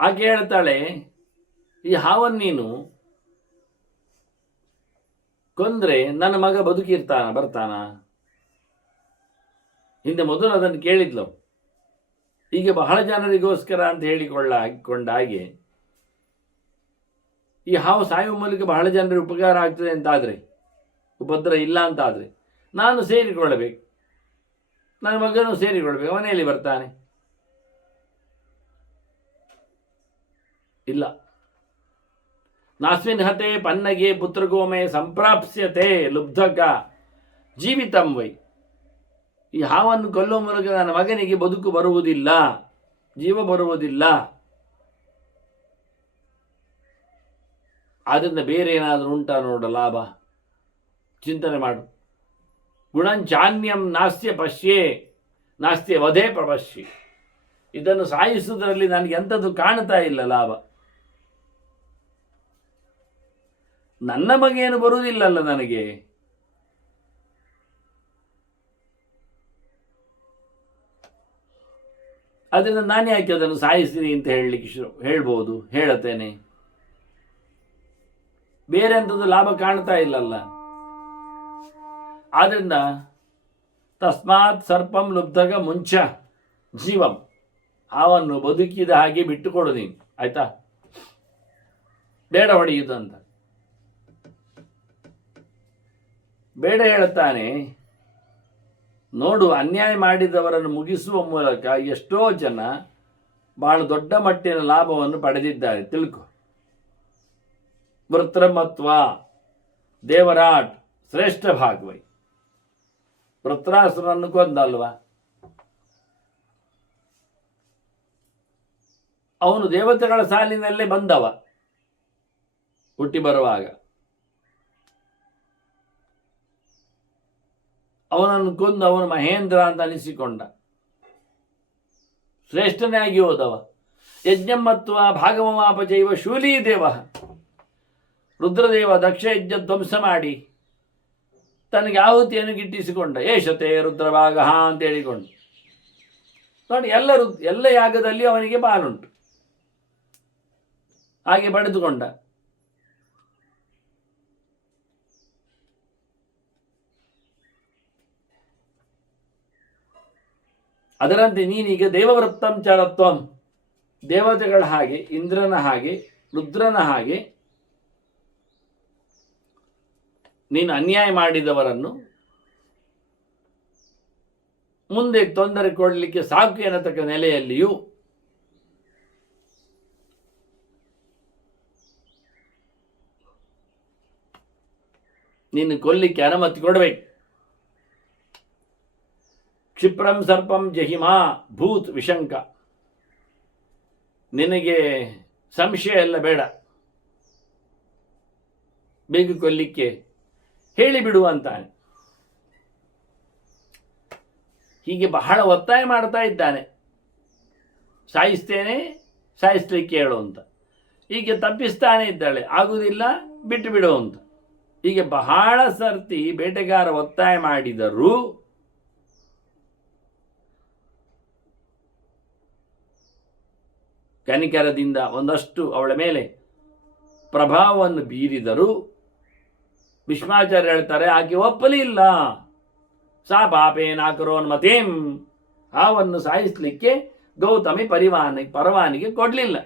ಆಕೆ ಹೇಳ್ತಾಳೆ, ಈ ಹಾವನ್ನು ನೀನು ಕೊಂದ್ರೆ ನನ್ನ ಮಗ ಬರ್ತಾನ? ಹಿಂದೆ ಮೊದಲು ಅದನ್ನು ಕೇಳಿದ್ಲು. ಈಗ ಬಹಳ ಜನರಿಗೋಸ್ಕರ ಅಂತ ಹಾಕಿಕೊಂಡ ಹಾಗೆ ಈ ಹಾವು ಸಾಯುವ ಮೂಲಕ ಬಹಳ ಜನರಿಗೆ ಉಪಕಾರ ಆಗ್ತದೆ ಅಂತಾದರೆ, ಉಪದ್ರ ಇಲ್ಲ ಅಂತಾದರೆ ನಾನು ಸೇರಿಕೊಳ್ಳಬೇಕು, ನನ್ನ ಮಗನೂ ಸೇರಿಕೊಳ್ಬೇಕು. ಮನೆಯಲ್ಲಿ ಬರ್ತಾನೆ? ಇಲ್ಲ. ನಾಸ್ಮಿನ್ ಹತೆ ಪನ್ನಗೆ ಪುತ್ರಗೋಮೆ ಸಂಪ್ರಾಪ್ಸ್ಯತೆ ಲುಬ್ಧಕ ಜೀವಿತಂ ವೈ. ಈ ಹಾವನ್ನು ಕೊಲ್ಲುವ ಮೂಲಕ ನನ್ನ ಮಗನಿಗೆ ಬದುಕು ಬರುವುದಿಲ್ಲ, ಜೀವ ಬರುವುದಿಲ್ಲ. ಆದ್ದರಿಂದ ಬೇರೆ ಏನಾದರೂ ಉಂಟಾ ನೋಡ ಲಾಭ, ಚಿಂತನೆ ಮಾಡು. ಗುಣಂಚಾನ್ಯಂ ನಾಸ್ತ್ಯ ಪಶ್ಯೆ ನಾಸ್ತ್ಯ ವಧೆ ಪ್ರಪಶ್ಯೆ. ಇದನ್ನು ಸಾಯಿಸುವುದರಲ್ಲಿ ನನಗೆ ಎಂಥದ್ದು ಕಾಣ್ತಾ ಇಲ್ಲ ಲಾಭ. ನನ್ನ ಮಗೇನು ಬರುವುದಿಲ್ಲಲ್ಲ ನನಗೆ. ಅದರಿಂದ ನಾನು ಯಾಕೆ ಅದನ್ನು ಸಾಯಿಸ್ತೀನಿ ಅಂತ ಹೇಳ್ಬೋದು, ಹೇಳುತ್ತೇನೆ. ಬೇರೆ ಅಂಥದ್ದು ಲಾಭ ಕಾಣ್ತಾ ಇಲ್ಲಲ್ಲ. ಆದ್ರಿಂದ ತಸ್ಮಾತ್ ಸರ್ಪಂ ಲುಬ್ಧಗ ಮುಂಚ ಜೀವಂ, ಹಾವನ್ನು ಬದುಕಿದ ಹಾಗೆ ಬಿಟ್ಟುಕೊಡು ನೀನು, ಆಯ್ತಾ? ಬೇಡ ಹೊಡೆಯುವುದು ಅಂತ. ಬೇಡ ಹೇಳುತ್ತಾನೆ. ನೋಡು, ಅನ್ಯಾಯ ಮಾಡಿದವರನ್ನು ಮುಗಿಸುವ ಮೂಲಕ ಎಷ್ಟೋ ಜನ ಬಹಳ ದೊಡ್ಡ ಮಟ್ಟಿನ ಲಾಭವನ್ನು ಪಡೆದಿದ್ದಾರೆ, ತಿಳ್ಕೊ. ವೃತ್ರಮತ್ವ ದೇವರಾಟ್ ಶ್ರೇಷ್ಠ ಭಾಗವೈ. ವೃತ್ರಾಸುರನ್ನು ಕೊಂದಲ್ವ, ಅವನು ದೇವತೆಗಳ ಸಾಲಿನಲ್ಲೇ ಬಂದವ ಹುಟ್ಟಿ ಬರುವಾಗ. ಅವನನ್ನು ಕೊಂದು ಅವನು ಮಹೇಂದ್ರ ಅಂತ ಅನಿಸಿಕೊಂಡ, ಶ್ರೇಷ್ಠನೇ ಆಗಿ ಹೋದವ. ಯಜ್ಞಮತ್ವ ಭಾಗವಮಾಪಚೈವ ಶೂಲೀ ದೇವ. ರುದ್ರದೇವ ದಕ್ಷ ಯಜ್ಞ ಧ್ವಂಸ ಮಾಡಿ ತನಗೆ ಆಹುತಿಯನ್ನು ಗಿಟ್ಟಿಸಿಕೊಂಡ. ಏಷತೆ ರುದ್ರಭಾಗ ಅಂತ ಹೇಳಿಕೊಂಡು ನೋಡಿ, ಎಲ್ಲ ಯಾಗದಲ್ಲಿ ಅವನಿಗೆ ಪಾಲುಂಟು. ಹಾಗೆ ಪಡೆದುಕೊಂಡ. ಅದರಂತೆ ನೀನೀಗ ದೇವವೃತ್ತಂ ಚರತ್ವಂ, ದೇವತೆಗಳ ಹಾಗೆ, ಇಂದ್ರನ ಹಾಗೆ, ರುದ್ರನ ಹಾಗೆ ನೀನು ಅನ್ಯಾಯ ಮಾಡಿದವರನ್ನು ಮುಂದೆ ತೊಂದರೆ ಕೊಡಲಿಕ್ಕೆ ಸಾಕು ಎನ್ನತಕ್ಕ ನೆಲೆಯಲ್ಲಿಯೂ ನೀನು ಕೊಲ್ಲಿಕ್ಕೆ ಅನುಮತಿ ಕೊಡಬೇಕು. ಕ್ಷಿಪ್ರಂ ಸರ್ಪಂ ಜಹಿಮಾ ಭೂತ್ ವಿಶಂಕ. ನಿನಗೆ ಸಂಶಯ ಎಲ್ಲ ಬೇಡ, ಬೇಗ ಕೊಲ್ಲಿಕ್ಕೆ ಹೇಳಿಬಿಡು ಅಂತಾನೆ. ಹೀಗೆ ಬಹಳ ಒತ್ತಾಯ ಮಾಡ್ತಾ ಇದ್ದಾನೆ, ಸಾಯಿಸ್ತೇನೆ, ಸಾಯಿಸ್ಲಿಕ್ಕೆ ಹೇಳು ಅಂತ. ಹೀಗೆ ತಪ್ಪಿಸ್ತಾನೆ ಇದ್ದಾಳೆ, ಆಗುವುದಿಲ್ಲ, ಬಿಟ್ಟು ಬಿಡು ಅಂತ. ಹೀಗೆ ಬಹಳ ಸರ್ತಿ ಬೇಟೆಗಾರ ಒತ್ತಾಯ ಮಾಡಿದರೂ ಕನಿಕರದಿಂದ ಒಂದಷ್ಟು ಅವಳ ಮೇಲೆ ಪ್ರಭಾವವನ್ನು ಬೀರಿದರು. ಭೀಷ್ಮಾಚಾರ್ಯ ಹೇಳ್ತಾರೆ, ಆಕೆ ಒಪ್ಪಲಿಲ್ಲ. ಸಾ ಪಾಪೇನಾಕರೋನ್ಮತೇಂ, ಹಾವನ್ನು ಸಾಯಿಸಲಿಕ್ಕೆ ಗೌತಮಿ ಪರವಾನಿಗೆ ಕೊಡಲಿಲ್ಲ.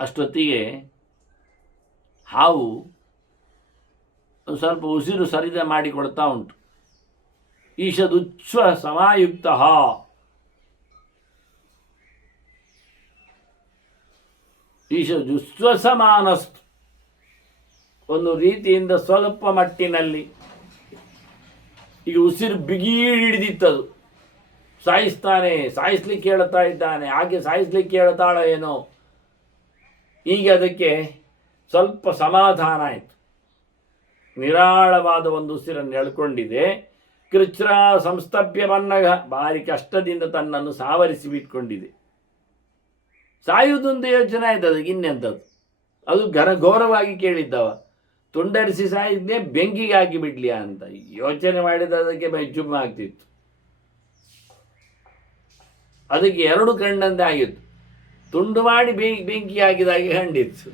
ಅಷ್ಟೊತ್ತಿಗೆ ಹಾವು ಸ್ವಲ್ಪ ಉಸಿರು ಸರಿದ ಮಾಡಿಕೊಳ್ತಾ ಉಂಟು. ಈಶದುಚ್ಛ್ವ ಸಮಾಯುಕ್ತ, ಈಶದುಚ್ಛ್ವಸಮಾನಸ್ತು, ಒಂದು ರೀತಿಯಿಂದ ಸ್ವಲ್ಪ ಮಟ್ಟಿನಲ್ಲಿ ಈಗ ಉಸಿರು ಬಿಗಿ ಹಿಡಿದಿತ್ತದು. ಸಾಯಿಸ್ತಾನೆ, ಸಾಯಿಸ್ಲಿಕ್ಕೆ ಹೇಳ್ತಾ ಇದ್ದಾನೆ, ಹಾಗೆ ಸಾಯಿಸ್ಲಿಕ್ಕೆ ಹೇಳ್ತಾಳ ಏನೋ. ಈಗ ಅದಕ್ಕೆ ಸ್ವಲ್ಪ ಸಮಾಧಾನ ಆಯಿತು. ನಿರಾಳವಾದ ಒಂದು ಉಸಿರನ್ನು ಎಳ್ಕೊಂಡಿದೆ. ಕೃಚ್ರ ಸಂಸ್ತಭ್ಯ ಬನ್ನಗ, ಭಾರಿ ಕಷ್ಟದಿಂದ ತನ್ನನ್ನು ಸಾವರಿಸಿ ಬಿಟ್ಕೊಂಡಿದೆ. ಸಾಯುವುದೊಂದು ಯೋಚನೆ ಆಯ್ತು ಅದಕ್ಕೆ, ಇನ್ನೆಂಥದ್ದು. ಅದು ಘೋರವಾಗಿ ಕೇಳಿದ್ದವ, ತುಂಡರಿಸಿ ಸಾಯಿದ್ನೇ ಬೆಂಕಿಗೆ ಹಾಕಿ ಬಿಡ್ಲಿಯಾ ಅಂತ ಯೋಚನೆ ಮಾಡಿದ ಅದಕ್ಕೆ ಜುಮ್ಮ ಆಗ್ತಿತ್ತು. ಅದಕ್ಕೆ ಎರಡು ಕಣ್ಣಂತೆ ಆಗಿತ್ತು, ತುಂಡು ಮಾಡಿ ಬೆಂಕಿ ಹಾಕಿದಾಗೆ ಕಂಡಿತ್ತು.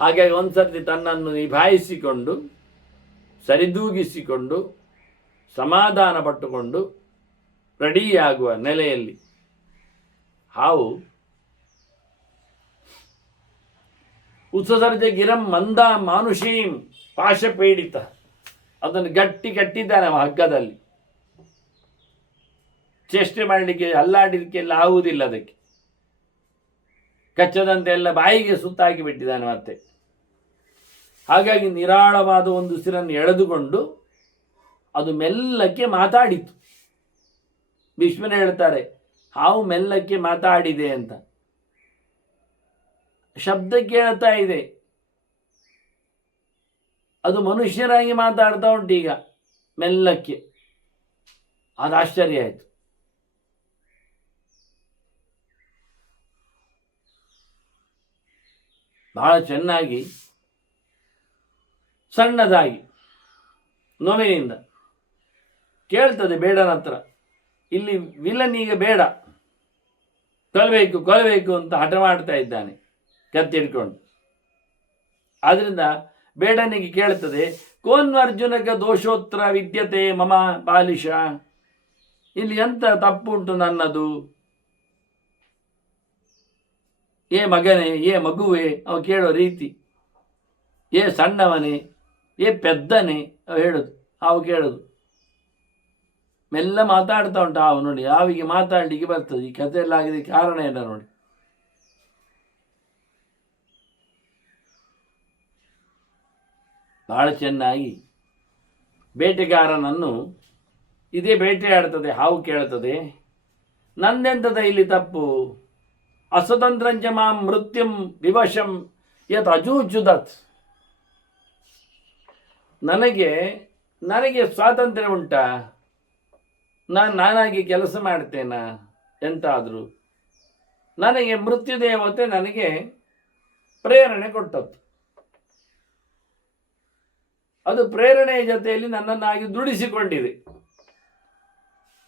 ಹಾಗಾಗಿ ಒಂದ್ಸರ್ತಿ ತನ್ನನ್ನು ನಿಭಾಯಿಸಿಕೊಂಡು ಸರಿದೂಗಿಸಿಕೊಂಡು ಸಮಾಧಾನ ಪಟ್ಟುಕೊಂಡು ರೆಡಿಯಾಗುವ ನೆಲೆಯಲ್ಲಿ ಹಾವು ಉತ್ಸರ್ಜ ಗಿರಂ ಮಂದ ಮಾನುಷೀಂ ಪಾಶಪೀಡಿತ, ಅದನ್ನು ಕಟ್ಟಿದ್ದಾನೆ ಹಗ್ಗದಲ್ಲಿ. ಚೇಷ್ಟೆ ಮಾಡಲಿಕ್ಕೆ, ಅಲ್ಲಾಡಲಿಕ್ಕೆ ಎಲ್ಲ ಆಗುವುದಿಲ್ಲ ಅದಕ್ಕೆ. ಕಚ್ಚದಂತೆ ಎಲ್ಲ ಬಾಯಿಗೆ ಸುತ್ತಾಕಿ ಬಿಟ್ಟಿದ್ದಾನೆ ಮತ್ತೆ. ಹಾಗಾಗಿ ನಿರಾಳವಾದ ಒಂದು ಉಸಿರನ್ನು ಎಳೆದುಕೊಂಡು ಅದು ಮೆಲ್ಲಕ್ಕೆ ಮಾತಾಡಿತು. ಭೀಷ್ಮನೇ ಹೇಳ್ತಾರೆ, ಹಾವು ಮೆಲ್ಲಕ್ಕೆ ಮಾತಾಡಿದೆ ಅಂತ. ಶಬ್ದ ಕೇಳ್ತಾ ಇದೆ, ಅದು ಮನುಷ್ಯರಾಗಿ ಮಾತಾಡ್ತಾ ಉಂಟು ಈಗ ಮೆಲ್ಲಕ್ಕೆ. ಅದು ಆಶ್ಚರ್ಯ ಆಯಿತು. ಬಹಳ ಚೆನ್ನಾಗಿ ಸಣ್ಣದಾಗಿ ನೋವಿನಿಂದ ಕೇಳ್ತದೆ ಬೇಡನ ಹತ್ರ, ಇಲ್ಲಿ ವಿಲನ್ ಈಗ ಬೇಡ, ಕೊಲ್ಲಬೇಕು ಅಂತ ಹಠ ಮಾಡ್ತಾ ಇದ್ದಾನೆ ಕತ್ತಿ ಹಿಡ್ಕೊಂಡು. ಆದ್ರಿಂದ ಬೇಡನಿಗೆ ಕೇಳ್ತದೆ, ಕೋನ್ವರ್ಜುನಕ ದೋಷೋತ್ರ ವಿದ್ಯತೆ ಮಮ ಬಾಲಿಶ, ಇಲ್ಲಿ ಎಂತ ತಪ್ಪುಂಟು ನನ್ನದು? ಏ ಮಗನೇ, ಏ ಮಗುವೆ, ಅವ ಕೇಳೋ ರೀತಿ, ಏ ಸಣ್ಣವನೇ, ಏ ಪೆದ್ದನೆ ಅವ ಹೇಳೋದು, ಹಾವು ಕೇಳೋದು. ಮೆಲ್ಲ ಮಾತಾಡ್ತಾ ಉಂಟು ಹಾವು. ನೋಡಿ, ಹಾವಿಗೆ ಮಾತಾಡಲಿಕ್ಕೆ ಬರ್ತದೆ. ಈ ಕಥೆಯಲ್ಲಾಗಿದೆ ಕಾರಣ ಏನ ನೋಡಿ. ಬಹಳ ಚೆನ್ನಾಗಿ ಬೇಟೆಗಾರನನ್ನು ಇದೇ ಬೇಟೆಯಾಡ್ತದೆ ಹಾವು. ಕೇಳ್ತದೆ, ನಂದೆಂತದ ಇಲ್ಲಿ ತಪ್ಪು? ಅಸ್ವತಂತ್ರಂಚ ಮಾಂ ಮೃತ್ಯುಂ ವಿವಶಂ ಯತ್ ಅಜೂಜುದತ್, ನನಗೆ ಸ್ವಾತಂತ್ರ್ಯ ಉಂಟಾ? ನಾನಾಗಿ ಕೆಲಸ ಮಾಡ್ತೇನಾ? ಎಂತಾದರೂ ನನಗೆ ಮೃತ್ಯುದೇವತೆ ನನಗೆ ಪ್ರೇರಣೆ ಕೊಟ್ಟದ್ದು. ಅದು ಪ್ರೇರಣೆಯ ಜೊತೆಯಲ್ಲಿ ನನ್ನನ್ನಾಗಿ ದುಡಿಸಿಕೊಂಡಿದೆ.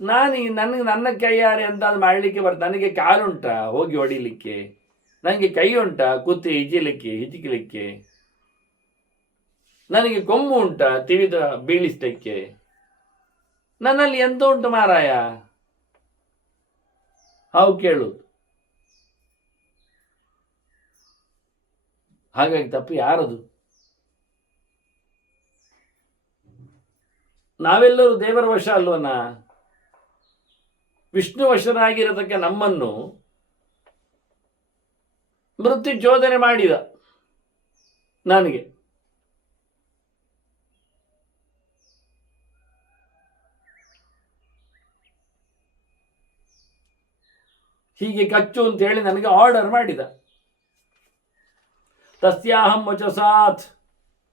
ನನ್ನ ಕೈಯಾರೆ ಎಂತಾದ್ರು ಮಾಡಲಿಕ್ಕೆ ಬರ್ತದೆ? ನನಗೆ ಕಾಲುಂಟಾ ಹೋಗಿ ಹೊಡಿಲಿಕ್ಕೆ? ನನಗೆ ಕೈ ಉಂಟಾ ಕುತ್ತಿ ಹಿಚಿಕಲಿಕ್ಕೆ? ನನಗೆ ಕೊಂಬು ಉಂಟಾ ತಿವಿದ ಬೀಳಿಸಲಿಕ್ಕೆ? ನನ್ನಲ್ಲಿ ಎಂತ ಉಂಟು ಮಾರಾಯ? ಹಾವು ಕೇಳುವುದು. ಹಾಗಾಗಿ ತಪ್ಪು ಯಾರದು? ನಾವೆಲ್ಲರೂ ದೇವರ ವಶ ಅಲ್ವನ? ವಿಷ್ಣು ವಶನಾಗಿರತಕ್ಕ ನಮ್ಮನ್ನು ಮೃತ್ಯು ಚೋದನೆ ಮಾಡಿದ ನನಗೆ. ಹೀಗೆ ಕಚ್ಚು ಅಂತ ಹೇಳಿ ನನಗೆ ಆರ್ಡರ್ ಮಾಡಿದ. ತಸ್ಯಾಹಂ ವಚಸಾತ್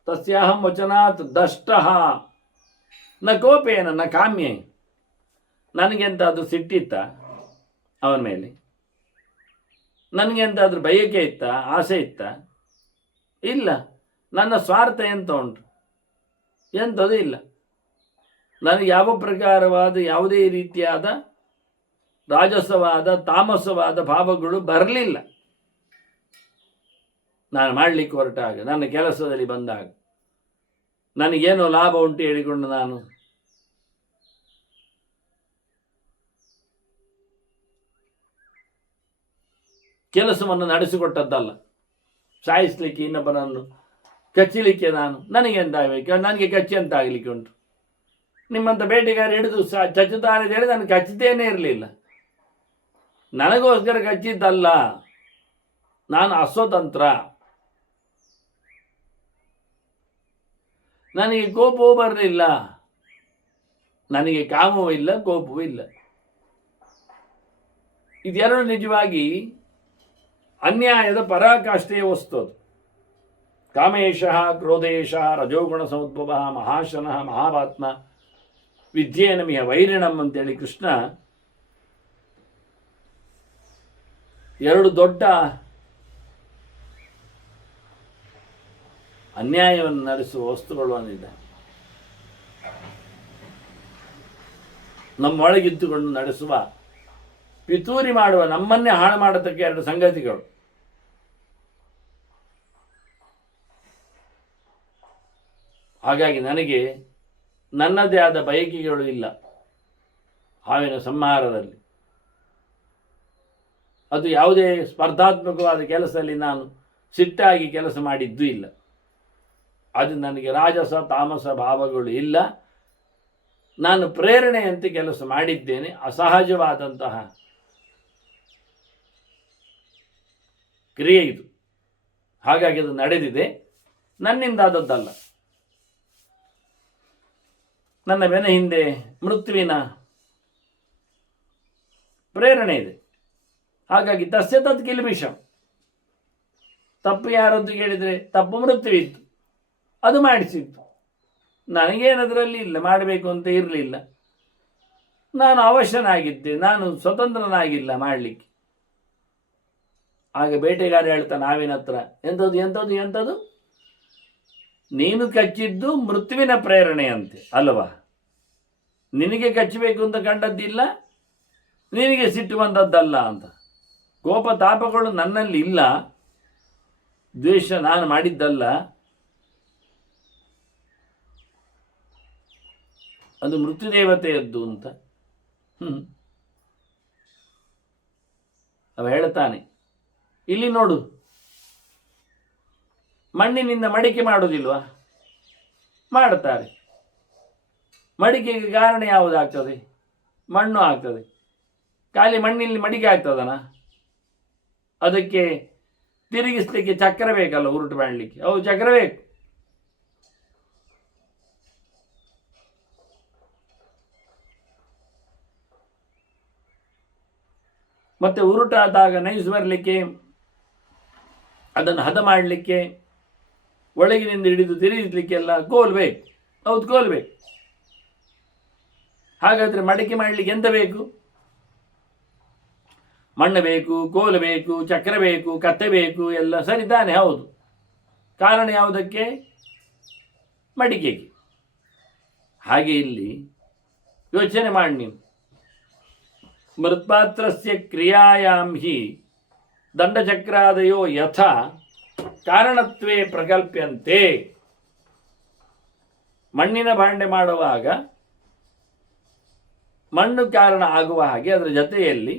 ತಸ್ಯಾಹಂ ವಚನಾತ್ ದಷ್ಟಃ ನ ಕೋಪೇನ ನ ಕಾಮ್ಯೆ. ನನಗೆಂತಾದ್ರೂ ಸಿಟ್ಟಿತ್ತ ಅವನ ಮೇಲೆ? ನನಗೆಂತಾದ್ರೂ ಬಯಕೆ ಇತ್ತ, ಆಸೆ ಇತ್ತ? ಇಲ್ಲ. ನನ್ನ ಸ್ವಾರ್ಥ ಎಂತ ಉಂಟು? ಎಂಥದ್ದು ಇಲ್ಲ. ನನಗೆ ಯಾವ ಪ್ರಕಾರವಾದ ಯಾವುದೇ ರೀತಿಯಾದ ರಾಜಸವಾದ ತಾಮಸವಾದ ಭಾವಗಳು ಬರಲಿಲ್ಲ. ನಾನು ಮಾಡಲಿಕ್ಕೆ ಹೊರಟಾಗ, ನನ್ನ ಕೆಲಸದಲ್ಲಿ ಬಂದಾಗ, ನನಗೇನೋ ಲಾಭ ಉಂಟು ಹೇಳಿಕೊಂಡು ನಾನು ಕೆಲಸವನ್ನು ನಡೆಸಿಕೊಟ್ಟದ್ದಲ್ಲ. ಸಾಯಿಸಲಿಕ್ಕೆ, ಇನ್ನೊಬ್ಬನನ್ನು ಕಚ್ಚಲಿಕ್ಕೆ ನನಗೆಂತಾಗಬೇಕು? ನನಗೆ ಕಚ್ಚಿ ಅಂತ ಆಗಲಿಕ್ಕೆ ಉಂಟು? ನಿಮ್ಮಂಥ ಬೇಟೆಗಾರ ಹಿಡಿದು ಚಚ್ಚುತ್ತಾನೆ ಹೇಳಿ ನಾನು ಕಚ್ಚಿದ್ದೇನೇ ಇರಲಿಲ್ಲ. ನನಗೋಸ್ಕರ ಕಚ್ಚಿದ್ದಲ್ಲ. ನಾನು ಅಸ್ವತಂತ್ರ. ನನಗೆ ಕೋಪವೂ ಬರಲಿಲ್ಲ, ನನಗೆ ಕಾಮವೂ ಇಲ್ಲ, ಕೋಪವೂ ಇಲ್ಲ. ಇದೆರಡು ನಿಜವಾಗಿ ಅನ್ಯಾಯದ ಪರಾಕಾಷ್ಠೆಯ ವಸ್ತು. ಅದು ಕಾಮೇಶಃ ಕ್ರೋಧೇಶಃ ರಜೋಗುಣ ಸಮುದ್ಭವ ಮಹಾಶನಃ ಮಹಾಪಾತ್ಮ ವಿದ್ಯೇನ ಮಿಹ ವೈರಿಣಂ ಅಂತೇಳಿ ಕೃಷ್ಣ ಎರಡು ದೊಡ್ಡ ಅನ್ಯಾಯವನ್ನು ನಡೆಸುವ ವಸ್ತುಗಳು ಅಂದಿದೆ. ನಮ್ಮೊಳಗಿದ್ದುಕೊಂಡು ನಡೆಸುವ, ಪಿತೂರಿ ಮಾಡುವ, ನಮ್ಮನ್ನೇ ಹಾಳು ಮಾಡತಕ್ಕ ಎರಡು ಸಂಗತಿಗಳು. ಹಾಗಾಗಿ ನನಗೆ ನನ್ನದೇ ಆದ ಬಯಕೆಗಳು ಇಲ್ಲ ಹಾವಿನ ಸಂಹಾರದಲ್ಲಿ. ಅದು ಯಾವುದೇ ಸ್ಪರ್ಧಾತ್ಮಕವಾದ ಕೆಲಸದಲ್ಲಿ ನಾನು ಸಿಟ್ಟಾಗಿ ಕೆಲಸ ಮಾಡಿದ್ದೂ ಇಲ್ಲ. ಅದು ನನಗೆ ರಾಜಸ ತಾಮಸ ಭಾವಗಳು ಇಲ್ಲ. ನಾನು ಪ್ರೇರಣೆಯಂತೆ ಕೆಲಸ ಮಾಡಿದ್ದೇನೆ. ಅಸಹಜವಾದಂತಹ ಕ್ರಿಯೆ ಇದು. ಹಾಗಾಗಿ ಅದು ನಡೆದಿದೆ, ನನ್ನಿಂದ ಆದದ್ದಲ್ಲ. ನನ್ನ ಬೆನ್ನ ಹಿಂದೆ ಮೃತ್ಯುವಿನ ಪ್ರೇರಣೆ ಇದೆ. ಹಾಗಾಗಿ ತಸ್ಯ ತತ್ ಕಿಲ್ಬಿಷಂ. ತಪ್ಪು ಯಾರದ್ದು ಕೇಳಿದರೆ ತಪ್ಪು ಮೃತ್ಯುವಿತ್ತು, ಅದು ಮಾಡಿಸಿತ್ತು. ನನಗೇನದರಲ್ಲಿ ಇಲ್ಲ, ಮಾಡಬೇಕು ಅಂತ ಇರಲಿಲ್ಲ. ನಾನು ಅವಶ್ಯನಾಗಿದ್ದೆ, ನಾನು ಸ್ವತಂತ್ರನಾಗಿಲ್ಲ ಮಾಡಲಿಕ್ಕೆ. ಆಗ ಬೇಟೆಗಾರ ಹೇಳ್ತಾನೆ ಹಾವಿನ ಹತ್ರ, ಎಂಥದ್ದು ಎಂಥದ್ದು ಎಂಥದ್ದು? ನೀನು ಕಚ್ಚಿದ್ದು ಮೃತ್ಯುವಿನ ಪ್ರೇರಣೆಯಂತೆ ಅಲ್ವಾ? ನಿನಗೆ ಕಚ್ಚಬೇಕು ಅಂತ ಕಂಡದ್ದಿಲ್ಲ, ನಿನಗೆ ಸಿಟ್ಟು ಬಂದದ್ದಲ್ಲ ಅಂತ. ಕೋಪ ತಾಪಗಳು ನನ್ನಲ್ಲಿ ಇಲ್ಲ, ದ್ವೇಷ ನಾನು ಮಾಡಿದ್ದಲ್ಲ, ಅದು ಮೃತ್ಯುದೇವತೆಯದ್ದು ಅಂತ ಅವ ಹೇಳ್ತಾನೆ. ಇಲ್ಲಿ ನೋಡು, ಮಣ್ಣಿನಿಂದ ಮಡಿಕೆ ಮಾಡೋದಿಲ್ವಾ? ಮಾಡುತ್ತಾರೆ. ಮಡಿಕೆಗೆ ಕಾರಣ ಯಾವುದಾಗ್ತದೆ? ಮಣ್ಣು ಆಗ್ತದೆ. ಖಾಲಿ ಮಣ್ಣಿನಲ್ಲಿ ಮಡಿಕೆ ಆಗ್ತದನ? ಅದಕ್ಕೆ ತಿರುಗಿಸ್ಲಿಕ್ಕೆ ಚಕ್ರ ಬೇಕಲ್ಲ, ಉರುಟು ಮಾಡಲಿಕ್ಕೆ. ಅವು ಚಕ್ರ ಬೇಕು. ಮತ್ತೆ ಉರುಟಾದಾಗ ನೈಸ್ ಬರಲಿಕ್ಕೆ, ಅದನ್ನು ಹದ ಮಾಡಲಿಕ್ಕೆ, ಒಳಗಿನಿಂದ ಹಿಡಿದು ತಿರುಗಿಸ್ಲಿಕ್ಕೆಲ್ಲ ಕೋಲ್ ಬೇಕು. ಹೌದು, ಕೋಲ್ ಬೇಕು. ಹಾಗಾದರೆ ಮಡಿಕೆ ಮಾಡಲಿಕ್ಕೆ ಎಂತ ಬೇಕು? ಮಣ್ಣು ಬೇಕು, ಕೋಲು ಬೇಕು, ಚಕ್ರ ಬೇಕು, ಕತ್ತೆ ಬೇಕು, ಎಲ್ಲ ಸರಿತಾನೆ. ಹೌದು. ಕಾರಣ ಯಾವುದಕ್ಕೆ? ಮಡಿಕೆಗೆ. ಹಾಗೆ ಇಲ್ಲಿ ಯೋಚನೆ ಮಾಡಿ ನೀವು. ಮೃತ್ಪಾತ್ರಸ್ಯ ಕ್ರಿಯಾಯಾಂ ಹಿ ದಂಡಚಕ್ರಾದಯೋ ಯಥಾ ಕಾರಣತ್ವೇ ಪ್ರಕಲ್ಪ್ಯಂತೆ. ಮಣ್ಣಿನ ಭಾಂಡೆ ಮಾಡುವಾಗ ಮಣ್ಣು ಕಾರಣ ಆಗುವ ಹಾಗೆ ಅದರ ಜೊತೆಯಲ್ಲಿ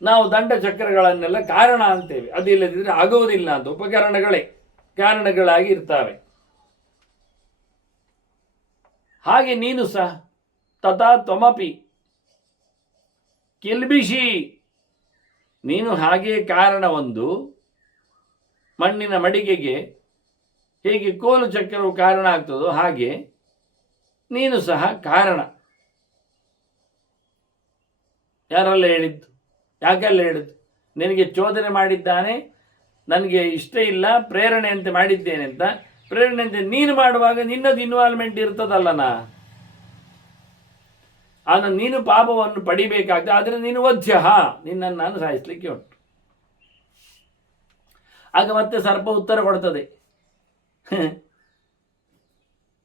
ನಾವು ದಂಡಚಕ್ರಗಳನ್ನೆಲ್ಲ ಕಾರಣ ಅಂತೇವೆ. ಅದಿಲ್ಲದಿದ್ದರೆ ಆಗುವುದಿಲ್ಲ ಅಂತ. ಉಪಕರಣಗಳೇ ಕಾರಣಗಳಾಗಿ ಇರ್ತವೆ. ಹಾಗೆ ನೀನು ಸಹ ತಥಾ ತ್ವಮಪಿ ಕಿಲ್ಬಿಷಿ. ನೀನು ಹಾಗೆ ಕಾರಣ. ಒಂದು ಮಣ್ಣಿನ ಮಡಿಕೆಗೆ ಹೇಗೆ ಕೋಲು ಚಕ್ರವು ಕಾರಣ ಆಗ್ತದೋ ಹಾಗೆ ನೀನು ಸಹ ಕಾರಣ. ಯಾರೆಲ್ಲ ಹೇಳಿದ್ದು? ಯಾಕೆಲ್ಲ ಹೇಳಿದ್ದು? ನಿನಗೆ ಚೋದನೆ ಮಾಡಿದ್ದಾನೆ, ನನಗೆ ಇಷ್ಟ ಇಲ್ಲ, ಪ್ರೇರಣೆಯಂತೆ ಮಾಡಿದ್ದೇನೆ ಅಂತ. ಪ್ರೇರಣೆಯಂತೆ ನೀನು ಮಾಡುವಾಗ ನಿನ್ನದು ಇನ್ವಾಲ್ವ್ಮೆಂಟ್ ಇರ್ತದಲ್ಲನಾ, ಆಗ ನೀನು ಪಾಪವನ್ನು ಪಡಿಬೇಕಾಗ್ತದೆ. ಆದರೆ ನೀನು ವಧ್ಯ, ನಿನ್ನನ್ನು ನಾನು ಸಾಯಿಸಲಿಕ್ಕೆ ಉಂಟು. ಆಗ ಮತ್ತೆ ಸರ್ಪ ಉತ್ತರ ಕೊಡ್ತದೆ,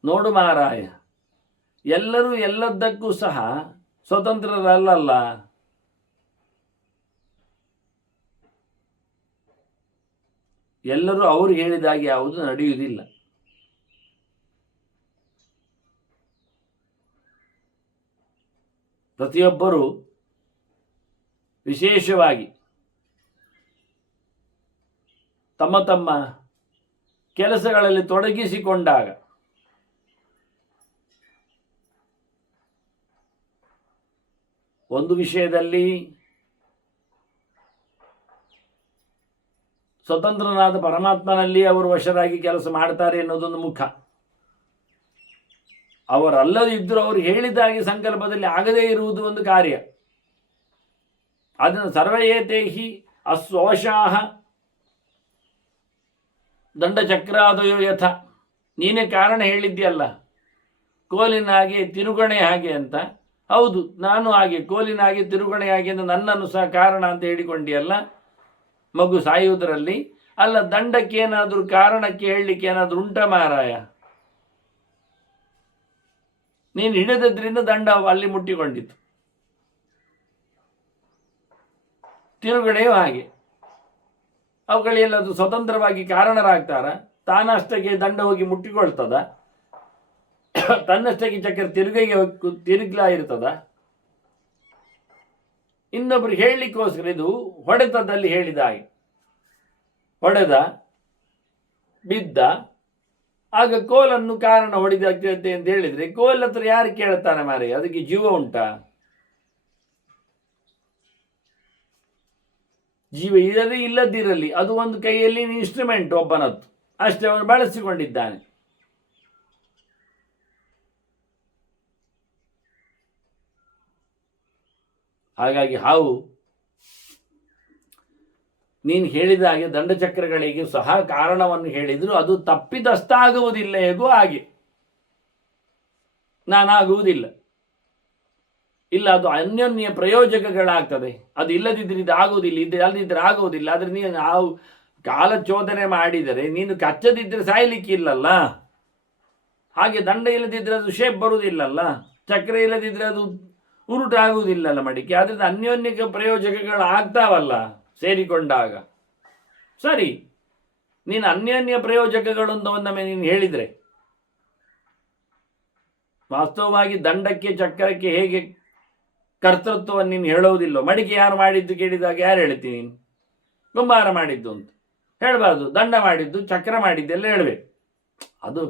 ನೋಡು ಮಾರಾಯ, ಎಲ್ಲರೂ ಎಲ್ಲದಕ್ಕೂ ಸಹ ಸ್ವತಂತ್ರರಲ್ಲ. ಎಲ್ಲರೂ ಅವರು ಹೇಳಿದಾಗೆ ಯಾವುದು ನಡೆಯುವುದಿಲ್ಲ. ಪ್ರತಿಯೊಬ್ಬರು ವಿಶೇಷವಾಗಿ ತಮ್ಮ ತಮ್ಮ ಕೆಲಸಗಳಲ್ಲಿ ತೊಡಗಿಸಿಕೊಂಡಾಗ ಒಂದು ವಿಷಯದಲ್ಲಿ ಸ್ವತಂತ್ರನಾದ ಪರಮಾತ್ಮನಲ್ಲಿ ಅವರು ವಶರಾಗಿ ಕೆಲಸ ಮಾಡ್ತಾರೆ ಎನ್ನುವುದೊಂದು ಮುಖ. ಅವರಲ್ಲದಿದ್ದರೂ ಅವರು ಹೇಳಿದಾಗೆ ಸಂಕಲ್ಪದಲ್ಲಿ ಆಗದೇ ಇರುವುದು ಒಂದು ಕಾರ್ಯ. ಅದನ್ನು ಸರ್ವಯೇತೇಹಿ ಅಸ್ವಶಾಹ ದಂಡಚಕ್ರಾದಯೋ ಯಥ, ನೀನೇ ಕಾರಣ ಹೇಳಿದ್ಯಲ್ಲ, ಕೋಲಿನ ಹಾಗೆ ತಿರುಗಣೆ ಹಾಗೆ ಅಂತ. ಹೌದು, ನಾನು ಹಾಗೆ ಕೋಲಿನ ಹಾಗೆ ತಿರುಗಣೆ ಹಾಗೆ ಅಂತ ನನ್ನನ್ನು ಸಹ ಕಾರಣ ಅಂತ ಹೇಳಿಕೊಂಡಿಯಲ್ಲ ಮಗು ಸಾಯುವುದರಲ್ಲಿ. ಅಲ್ಲ, ದಂಡಕ್ಕೆ ಏನಾದರೂ ಕಾರಣಕ್ಕೆ ಹೇಳಲಿಕ್ಕೆ ಏನಾದರೂ ಉಂಟ ಮಾರಾಯ? ನೀನು ಹಿಡಿದದ್ರಿಂದ ದಂಡ ಅಲ್ಲಿ ಮುಟ್ಟಿಕೊಂಡಿತ್ತು. ತಿರುಗಣೆಯೂ ಹಾಗೆ. ಅವುಗಳೆಲ್ಲದು ಸ್ವತಂತ್ರವಾಗಿ ಕಾರಣರಾಗ್ತಾರ? ತಾನಷ್ಟಕ್ಕೆ ದಂಡ ಹೋಗಿ ಮುಟ್ಟಿಕೊಳ್ತದ? ತನ್ನಷ್ಟಕ್ಕೆ ಚಕ್ರ ತಿರುಗ್ಲಾ ಇರ್ತದ? ಇನ್ನೊಬ್ರು ಹೇಳಲಿಕ್ಕೋಸ್ಕರ ಇದು ಹೊಡೆತದಲ್ಲಿ ಹೇಳಿದ ಹಾಗೆ. ಹೊಡೆದ, ಬಿದ್ದ, ಆಗ ಕೋಲನ್ನು ಕಾರಣ ಹೊಡಿದಾಗ್ತದೆ ಅಂತ ಹೇಳಿದ್ರೆ ಕೋಲ್ ಹತ್ರ ಯಾರು ಕೇಳ್ತಾನೆ ಮಾರೆ? ಅದಕ್ಕೆ ಜೀವ ಉಂಟಾ? ಜೀವ ಇರಲಿ ಇಲ್ಲದಿರಲಿ, ಅದು ಒಂದು ಕೈಯಲ್ಲಿ ಇನ್ಸ್ಟ್ರೂಮೆಂಟ್ ಒಬ್ಬನದ್ದು, ಅಷ್ಟೇ ಅವನು ಬಳಸಿಕೊಂಡಿದ್ದಾನೆ. ಹಾಗಾಗಿ ಹಾವು ನೀನು ಹೇಳಿದ ಹಾಗೆ ದಂಡಚಕ್ರಗಳಿಗೆ ಸಹ ಕಾರಣವನ್ನು ಹೇಳಿದ್ರು ಅದು ತಪ್ಪಿತಸ್ಥಾಗುವುದಿಲ್ಲ. ಹೇಗೋ ಹಾಗೆ ನಾನಾಗುವುದಿಲ್ಲ. ಇಲ್ಲ, ಅದು ಅನ್ಯೋನ್ಯ ಪ್ರಯೋಜಕಗಳಾಗ್ತದೆ. ಅದು ಇಲ್ಲದಿದ್ರೆ ಇದು ಆಗುವುದಿಲ್ಲ, ಇದು ಅಲ್ಲದಿದ್ರೆ ಆಗುವುದಿಲ್ಲ. ಆದರೆ ನೀನು ಹಾವು ಕಾಲಚೋದನೆ ಮಾಡಿದರೆ ನೀನು ಕಚ್ಚದಿದ್ದರೆ ಸಾಯ್ಲಿಕ್ಕಿಲ್ಲಲ್ಲ. ಹಾಗೆ ದಂಡ ಇಲ್ಲದಿದ್ದರೆ ಅದು ಶೇಪ್ ಬರುವುದಿಲ್ಲಲ್ಲ, ಚಕ್ರ ಇಲ್ಲದಿದ್ದರೆ ಅದು ಉರುಟಾಗುವುದಿಲ್ಲಲ್ಲ ಮಡಿಕೆ. ಆದ್ರಿಂದ ಅನ್ಯೋನ್ಯ ಪ್ರಯೋಜಕಗಳು ಆಗ್ತಾವಲ್ಲ ಸೇರಿಕೊಂಡಾಗ. ಸರಿ, ನೀನು ಅನ್ಯೋನ್ಯ ಪ್ರಯೋಜಕಗಳು ಅಂತ ಒಂದೊಮ್ಮೆ ನೀನು ಹೇಳಿದರೆ, ವಾಸ್ತವವಾಗಿ ದಂಡಕ್ಕೆ ಚಕ್ರಕ್ಕೆ ಹೇಗೆ ಕರ್ತೃತ್ವವನ್ನು ನೀನು ಹೇಳೋದಿಲ್ಲ. ಮಡಿಕೆ ಯಾರು ಮಾಡಿದ್ದು ಕೇಳಿದಾಗ ಯಾರು ಹೇಳ್ತೀನಿ? ನೀನು ಕುಂಬಾರ ಮಾಡಿದ್ದು ಅಂತ ಹೇಳಬಾರ್ದು. ದಂಡ ಮಾಡಿದ್ದು, ಚಕ್ರ ಮಾಡಿದ್ದೆಲ್ಲ ಹೇಳಬೇಕು. ಅದು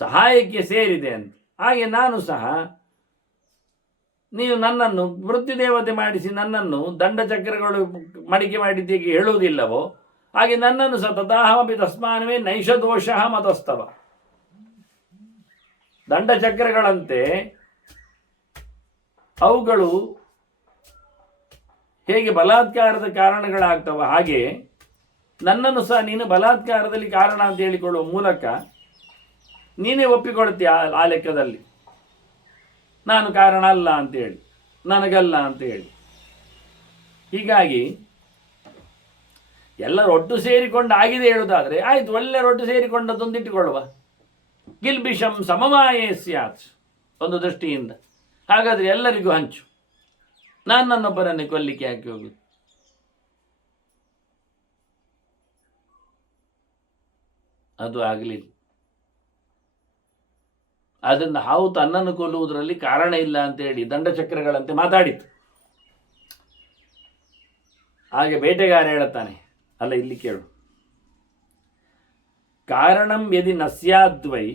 ಸಹಾಯಕ್ಕೆ ಸೇರಿದೆ ಅಂತ. ಹಾಗೆ ನಾನು ಸಹ, ನೀನು ನನ್ನನ್ನು ಮೃತ್ಯುದೇವತೆ ಮಾಡಿಸಿ ನನ್ನನ್ನು ದಂಡಚಕ್ರಗಳು ಮಡಿಕೆ ಮಾಡಿದ್ದೇಗೆ ಹೇಳುವುದಿಲ್ಲವೋ ಹಾಗೆ ನನ್ನನ್ನು ಸಹ ತಥಾಹಮಪಿ ತಸ್ಮಾನವೇ ನೈಷ ದೋಷ ಮತಸ್ತವ. ದಂಡಚಕ್ರಗಳಂತೆ ಅವುಗಳು ಹೇಗೆ ಬಲಾತ್ಕಾರದ ಕಾರಣಗಳಾಗ್ತವ, ಹಾಗೆ ನನ್ನನ್ನು ಸಹ ನೀನು ಬಲಾತ್ಕಾರದಲ್ಲಿ ಕಾರಣ ಅಂತ ಹೇಳಿಕೊಳ್ಳುವ ಮೂಲಕ ನೀನೇ ಒಪ್ಪಿಕೊಳ್ತೀಯ ಆ ಲೆಕ್ಕದಲ್ಲಿ. ನಾನು ಕಾರಣ ಅಲ್ಲ ಅಂತೇಳಿ, ನನಗಲ್ಲ ಅಂತೇಳಿ. ಹೀಗಾಗಿ ಎಲ್ಲರೂ ಒಟ್ಟು ಸೇರಿಕೊಂಡು ಆಗಿದೆ ಹೇಳುವುದಾದರೆ ಆಯಿತು, ಎಲ್ಲರೊಟ್ಟು ಸೇರಿಕೊಂಡದ್ದೊಂದಿಟ್ಟುಕೊಳ್ಳುವ. ಗಿಲ್ಬಿಷಂ ಸಮಮಾಯೇ ಸ್ಯಾತ್, ಒಂದು ದೃಷ್ಟಿಯಿಂದ. ಹಾಗಾದರೆ ಎಲ್ಲರಿಗೂ ಹಂಚು, ನಾನು ನನ್ನೊಬ್ಬರನ್ನೇ ಕೊಲ್ಲಿಕ್ಕೆ ಹಾಕಿ ಹೋಗುದು. ಅದು ಆಗಲಿಲ್ಲ. ಅದನ್ನು ಹಾವು ತನ್ನನ್ನು ಕೊಲ್ಲುವುದರಲ್ಲಿ ಕಾರಣ ಇಲ್ಲ ಅಂತೇಳಿ ದಂಡಚಕ್ರಗಳಂತೆ ಮಾತಾಡಿತು. ಹಾಗೆ ಬೇಟೆಗಾರ ಹೇಳುತ್ತಾನೆ, ಅಲ್ಲ ಇಲ್ಲಿ ಕೇಳು, ಕಾರಣಂ ಯದಿ ನ ಸ್ಯಾದ್ವೈ